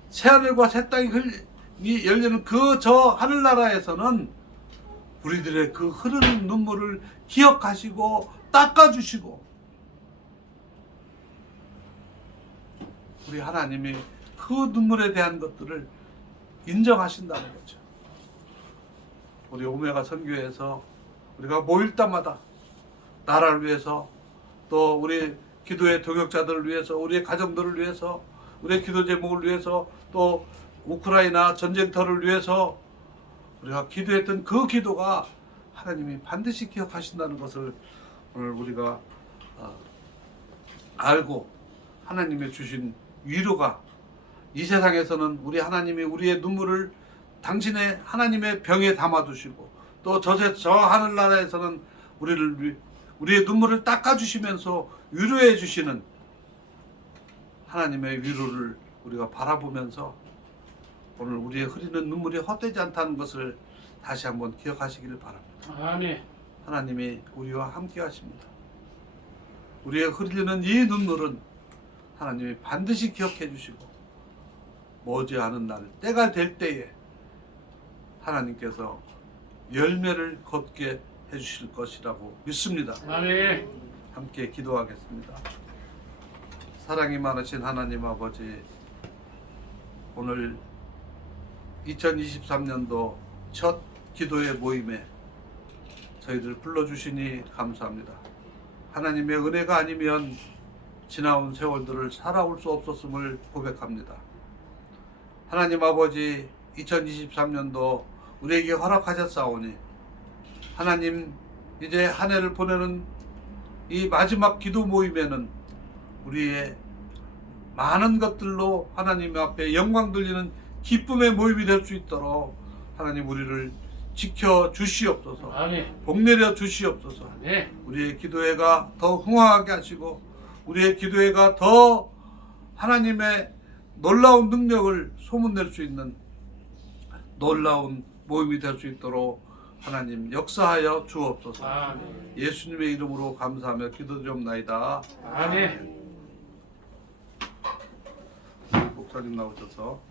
새하늘과 새 땅이 열리는 그 저 하늘나라에서는 우리들의 그 흐르는 눈물을 기억하시고 닦아주시고, 우리 하나님이 그 눈물에 대한 것들을 인정하신다는 거죠. 우리 오메가 선교회에서 우리가 모일 때마다 나라를 위해서, 또 우리 기도의 동역자들을 위해서, 우리의 가정들을 위해서, 우리의 기도 제목을 위해서, 또 우크라이나 전쟁터를 위해서 우리가 기도했던 그 기도가 하나님이 반드시 기억하신다는 것을 오늘 우리가 알고, 하나님의 주신 위로가, 이 세상에서는 우리 하나님이 우리의 눈물을 당신의 하나님의 병에 담아두시고, 또 저 하늘나라에서는 우리의 눈물을 닦아주시면서 위로해 주시는 하나님의 위로를 우리가 바라보면서 오늘 우리의 흐리는 눈물이 헛되지 않다는 것을 다시 한번 기억하시기를 바랍니다. 아멘. 하나님이 우리와 함께 하십니다. 우리의 흐르는 이 눈물은 하나님이 반드시 기억해 주시고, 머지않은 날, 때가 될 때에 하나님께서 열매를 걷게 해주실 것이라고 믿습니다. 아멘. 함께 기도하겠습니다. 사랑이 많으신 하나님 아버지, 오늘 2023년도 첫 기도의 모임에 저희들 불러주시니 감사합니다. 하나님의 은혜가 아니면 지나온 세월들을 살아올 수 없었음을 고백합니다. 하나님 아버지, 2023년도 우리에게 허락하셨사오니 하나님, 이제 한 해를 보내는 이 마지막 기도 모임에는 우리의 많은 것들로 하나님 앞에 영광 돌리는 기쁨의 모임이 될 수 있도록 하나님 우리를 지켜 주시옵소서. 아멘. 복내려 주시옵소서. 아멘. 우리의 기도회가 더 흥황하게 하시고, 우리의 기도회가 더 하나님의 놀라운 능력을 소문낼 수 있는 놀라운 모임이 될 수 있도록 하나님 역사하여 주옵소서. 아멘. 예수님의 이름으로 감사하며 기도드리옵나이다. 아멘. 목사님 나오셔서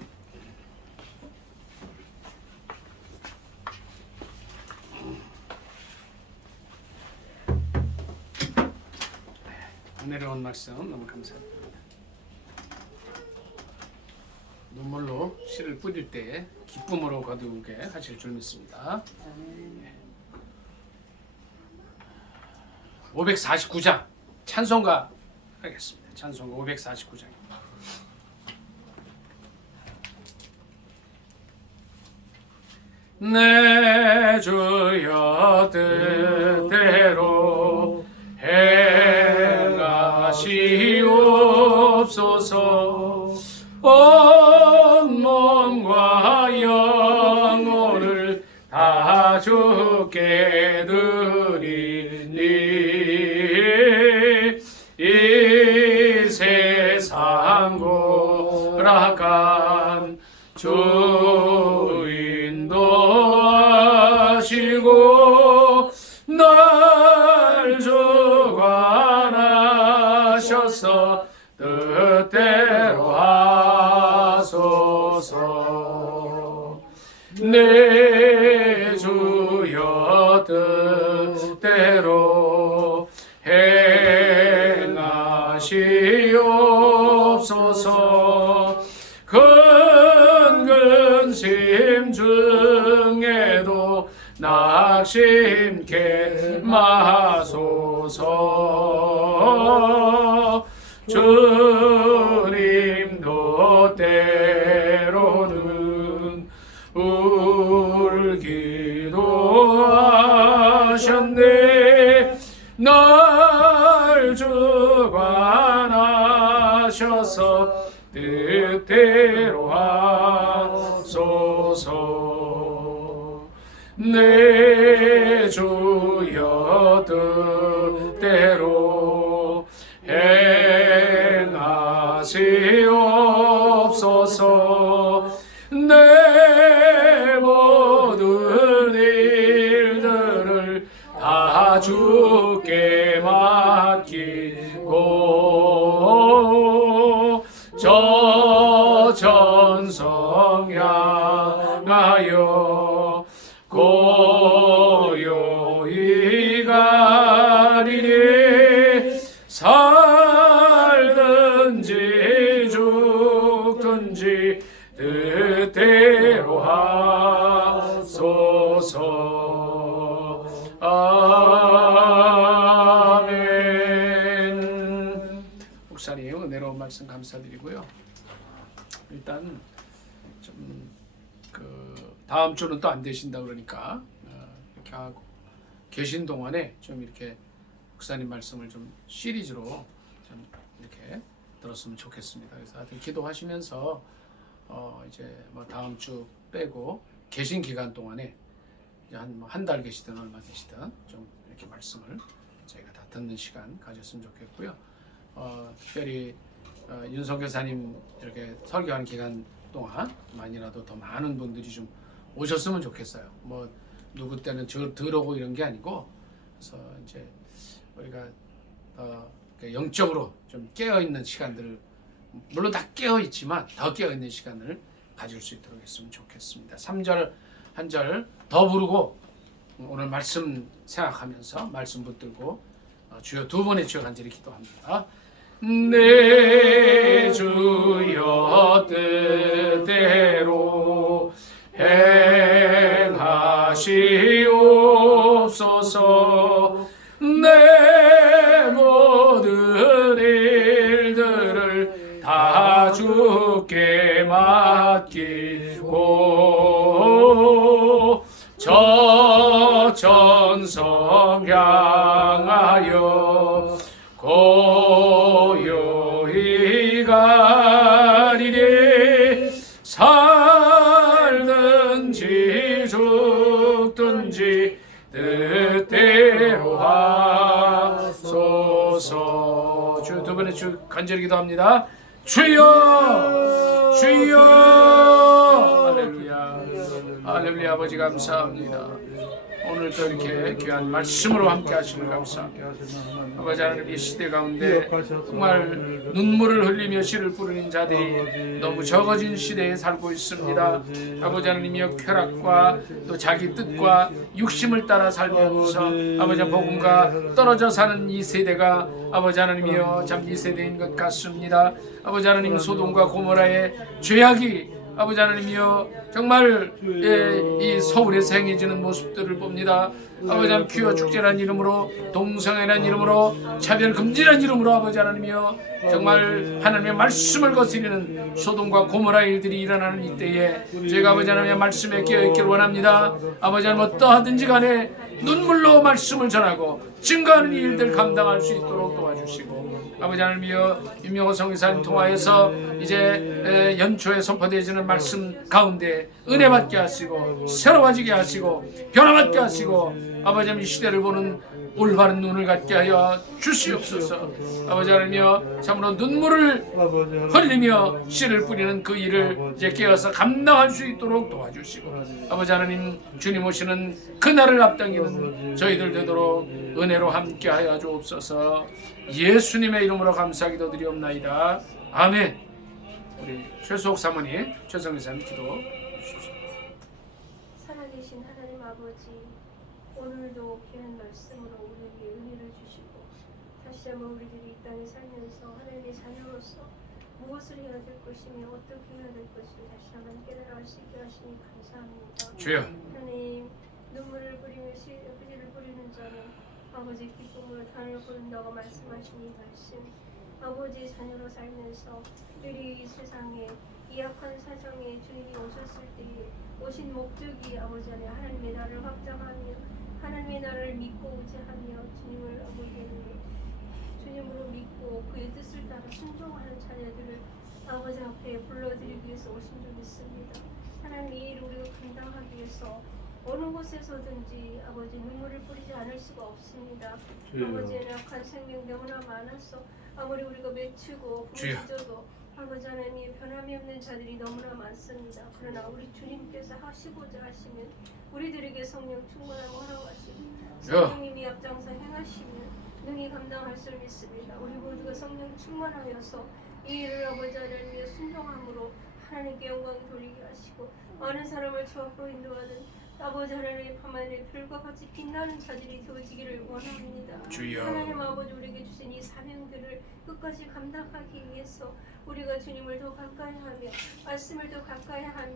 내려온 말씀 너무 감사합니다. 눈물로 씨를 뿌릴 때 기쁨으로 거두게 하실 줄 믿습니다. 549장 찬송가 하겠습니다. 찬송가 549장입니다. 내 주여 뜻대로 행하시옵소서. 온 몸과 영혼을 다 주께 드리니 이 세상 고락한 주 인도하시고 날 주관하셔서 뜻대로 하소서. 내 주여 뜻대로 행하시옵소서. 큰 근심 중에도 낙심케 마소서. 주님도 때로는 울기도 하셨네. 날 주관하셔서 뜻대로 하소서. 내 주여 뜻대로 행하시옵소서. 내 모든 일들을 다 주께 맡기고 저 전성 향하여 고요히 가리니 살든지 죽든지 뜻대로 하소서. 아멘. 목사님 은혜로운 말씀 감사드리고요. 일단 좀 다음 주는 또 안 되신다 그러니까 이렇게 하고 계신 동안에 좀 이렇게 목사님 말씀을 좀 시리즈로 좀 이렇게 들었으면 좋겠습니다. 그래서 하여튼 기도하시면서 이제 뭐 다음 주 빼고 계신 기간 동안에 한 달 계시든 얼마 계시든 좀 이렇게 말씀을 저희가 다 듣는 시간 가졌으면 좋겠고요. 특별히 윤석 교사님 이렇게 설교하는 기간 동안만이라도 더 많은 분들이 좀 오셨으면 좋겠어요. 뭐 누구 때는 들어오고 이런 게 아니고, 그래서 이제 우리가 영적으로 좀 깨어 있는 시간들을, 물론 다 깨어 있지만 더 깨어 있는 시간을 가질 수 있도록 했으면 좋겠습니다. 3절 한 절 더 부르고 오늘 말씀 생각하면서 말씀 붙들고 주여 두 번의 주여 간절히 기도합니다. 내 주여 뜻대로 행하시옵소서. 내 모든 일들을 다 주께 맡기고 저 전성 향하여 고요히 가리니 살든지 죽든지 뜻대로 하소서. 주 두 번에 주 간절히 기도합니다. 주여 주여. 할렐루야 할렐루야. 아버지 감사합니다. 오늘도 이렇게 귀한 말씀으로 함께 하심을 감사합니다. 아버지 하나님, 이 시대 가운데 정말 눈물을 흘리며 씨를 뿌리는 자들이 너무 적어진 시대에 살고 있습니다. 아버지 하나님이여, 쾌락과 또 자기 뜻과 육심을 따라 살면서 아버지 복음과 떨어져 사는 이 세대가 아버지 하나님이여 참 이 세대인 것 같습니다. 아버지 하나님, 소돔과 고모라의 죄악이 아버지 하나님이여 정말 이 서울에서 행해지는 모습들을 봅니다. 아버지 하나님, 귀여 축제라는 이름으로, 동성애라는 이름으로, 차별 금지라는 이름으로 아버지 하나님이여 정말 하나님의 말씀을 거스리는 소돔과 고모라의 일들이 일어나는 이때에 저희가 아버지 하나님의 말씀에 깨어있기를 원합니다. 아버지 하나님, 어떠하든지 간에 눈물로 말씀을 전하고 증거하는 이 일들 감당할 수 있도록 도와주시고, 아버지 하나님이여 윤명호 성교사님 통하여서 이제 연초에 선포되어지는 말씀 가운데 은혜 받게 하시고 새로워지게 하시고 변화받게 하시고 아버지 하나님, 이 시대를 보는 올바른 눈을 갖게 하여 주시옵소서. 아버지 하나님이여 참으로 눈물을 흘리며 씨를 뿌리는 그 일을 이제 깨어서 감당할 수 있도록 도와주시고, 아버지 하나님, 주님 오시는 그날을 앞당기는 저희들 되도록 은혜로 함께하여 주옵소서. 예수님의 이름으로 감사 기도드리옵나이다. 아멘. 우리 최수옥 사모님, 최성희사님 기도 주십시오. 살아계신 하나님 아버지, 오늘도 귀한 말씀으로 우리에게 은혜를 주시고 다시 한번 우리들이 이 땅에 살면서 하나님의 자녀로서 무엇을 해야 될 것이며 어떻게 해야 될 것을 다시 한번 깨달아 알 수 있게 하시니 감사합니다. 주여. 하나님, 눈물을 뿌리며 씨를 뿌리는 자는 아버지 기쁨으로 단을 부른다고 말씀하신 이 말씀, 아버지 자녀로 살면서 특별히 이 세상에 이 악한 사정에 주님이 오셨을 때에 오신 목적이 아버지 안에 하나님의 나라를 확장하며 하나님의 나라를 믿고 의지하며 주님을 아버지 주님으로 믿고 그의 뜻을 따라 순종하는 자녀들을 아버지 앞에 불러드리기 위해서 오신 줄 믿습니다. 하나님, 이 일을 우리가 감당하기 위해서 어느 곳에서든지 아버지 눈물을 뿌리지 않을 수가 없습니다. 아버지의 악한 생명 너무나 많아서 아무리 우리가 맺히고 부르짖어도 아버지 하나님의 변함이 없는 자들이 너무나 많습니다. 그러나 우리 주님께서 하시고자 하시면 우리들에게 성령 충만함을 허락하시고 성령님이 앞장서 행하시면 능히 감당할 수 믿습니다. 우리 모두가 성령 충만하여서 이 일을 아버지 하나님의 순종함으로 하나님께 영광 돌리게 하시고 많은 사람을 주 앞으로 인도하는 아버지 하나님의 밤하늘의 별과 같이 빛나는 자들이 되어지기를 원합니다. 주여. 하나님 아버지, 우리에게 주신 이 사명들을 끝까지 감당하기 위해서 우리가 주님을 더 가까이 하며 말씀을 더 가까이 하며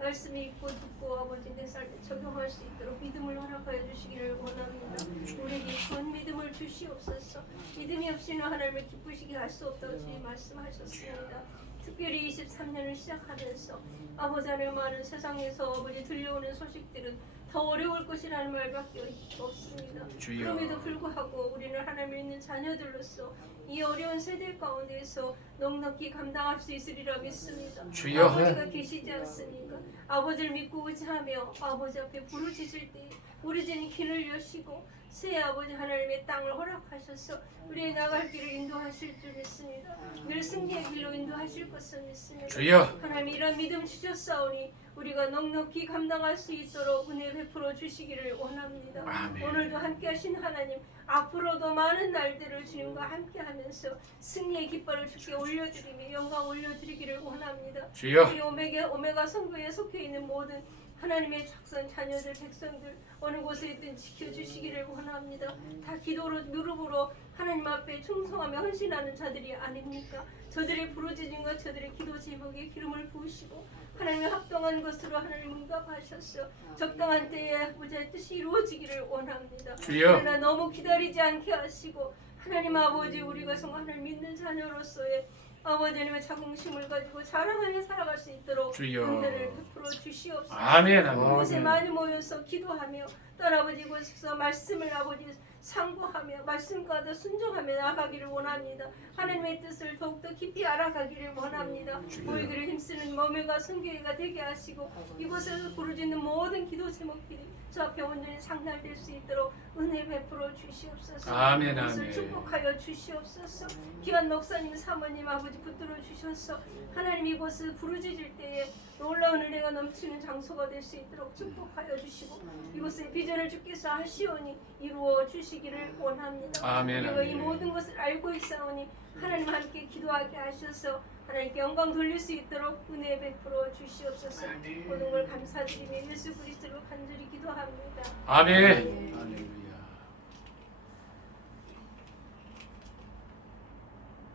말씀을 읽고 듣고 아버지 내 삶에 적용할 수 있도록 믿음을 허락하여 주시기를 원합니다. 우리에게 그런 믿음을 주시옵소서. 믿음이 없이는 하나님을 기쁘시게 할 수 없다고 주님 말씀하셨습니다. 특별히 23년을 시작하면서 아버지 하나님, 많은 세상에서 아버지 들려오는 소식들은 더 어려울 것이라는 말밖에 없습니다. 주여. 그럼에도 불구하고 우리는 하나님을 믿는 자녀들로서 이 어려운 세대 가운데서 넉넉히 감당할 수 있으리라 믿습니다. 주여. 아버지가 계시지 않습니까? 아버지를 믿고 의지하며 아버지 앞에 부르짖을 때 부르짖는 길을 여시고 새 아버지 하나님의 땅을 허락하셔서 우리의 나갈 길을 인도하실 줄 믿습니다. 늘 승리의 길로 인도하실 것을 믿습니다. 주여. 하나님, 이런 믿음 주셨사오니 우리가 넉넉히 감당할 수 있도록 은혜 베풀어 주시기를 원합니다. 아멘. 오늘도 함께하신 하나님, 앞으로도 많은 날들을 주님과 함께하면서 승리의 깃발을 주께 올려드리며 영광 올려드리기를 원합니다. 주여. 우리 오메가 성도에 속해 있는 모든 하나님의 작선 자녀들 백성들 어느 곳에 있든 지켜주시기를 원합니다. 다 기도로 무릎으로 하나님 앞에 충성하며 헌신하는 자들이 아닙니까? 저들의 부르짖음과 저들의 기도 제목에 기름을 부으시고 하나님의 합당한 것으로 하나님 응답하셔서 적당한 때에 아버지의 뜻이 이루어지기를 원합니다. 주여. 그러나 너무 기다리지 않게 하시고 하나님 아버지, 우리가 정말 하나님 믿는 자녀로서의 아버지 하나님의 자긍심을 가지고 자랑하며 살아갈 수 있도록 주여. 은혜를 베풀어 주시옵소서. 아멘. 아멘. 그곳에 많이 모여서 기도하며 딸 아버지 곳에서 말씀을 아버지 상고하며 말씀과도 순종하며 나아가기를 원합니다. 하나님의 뜻을 더욱더 깊이 알아가기를 원합니다. 우리들을 힘쓰는 몸매가 성교회가 되게 하시고 이곳에서 부르짖는 모든 기도 제목들이 저 앞에 온전히 상달될 수 있도록 은혜 베풀어 주시옵소서. 아멘, 이것을 아멘. 축복하여 주시옵소서. 귀한 목사님 사모님 아버지 붙들어 주셔서 하나님 이곳을 부르짖을 때에 놀라운 은혜가 넘치는 장소가 될 수 있도록 축복하여 주시고 이곳의 비전을 주께서 하시오니 이루어 주시기를 원합니다. 아멘, 우리가 이 아멘. 모든 것을 알고 있사오니 하나님 함께 기도하게 하셔서 하나님께 영광 돌릴 수 있도록 은혜 베풀어 주시옵소서. 모든 걸 감사드리며 예수 그리스도로 간절히 기도합니다. 아멘. 할렐루야.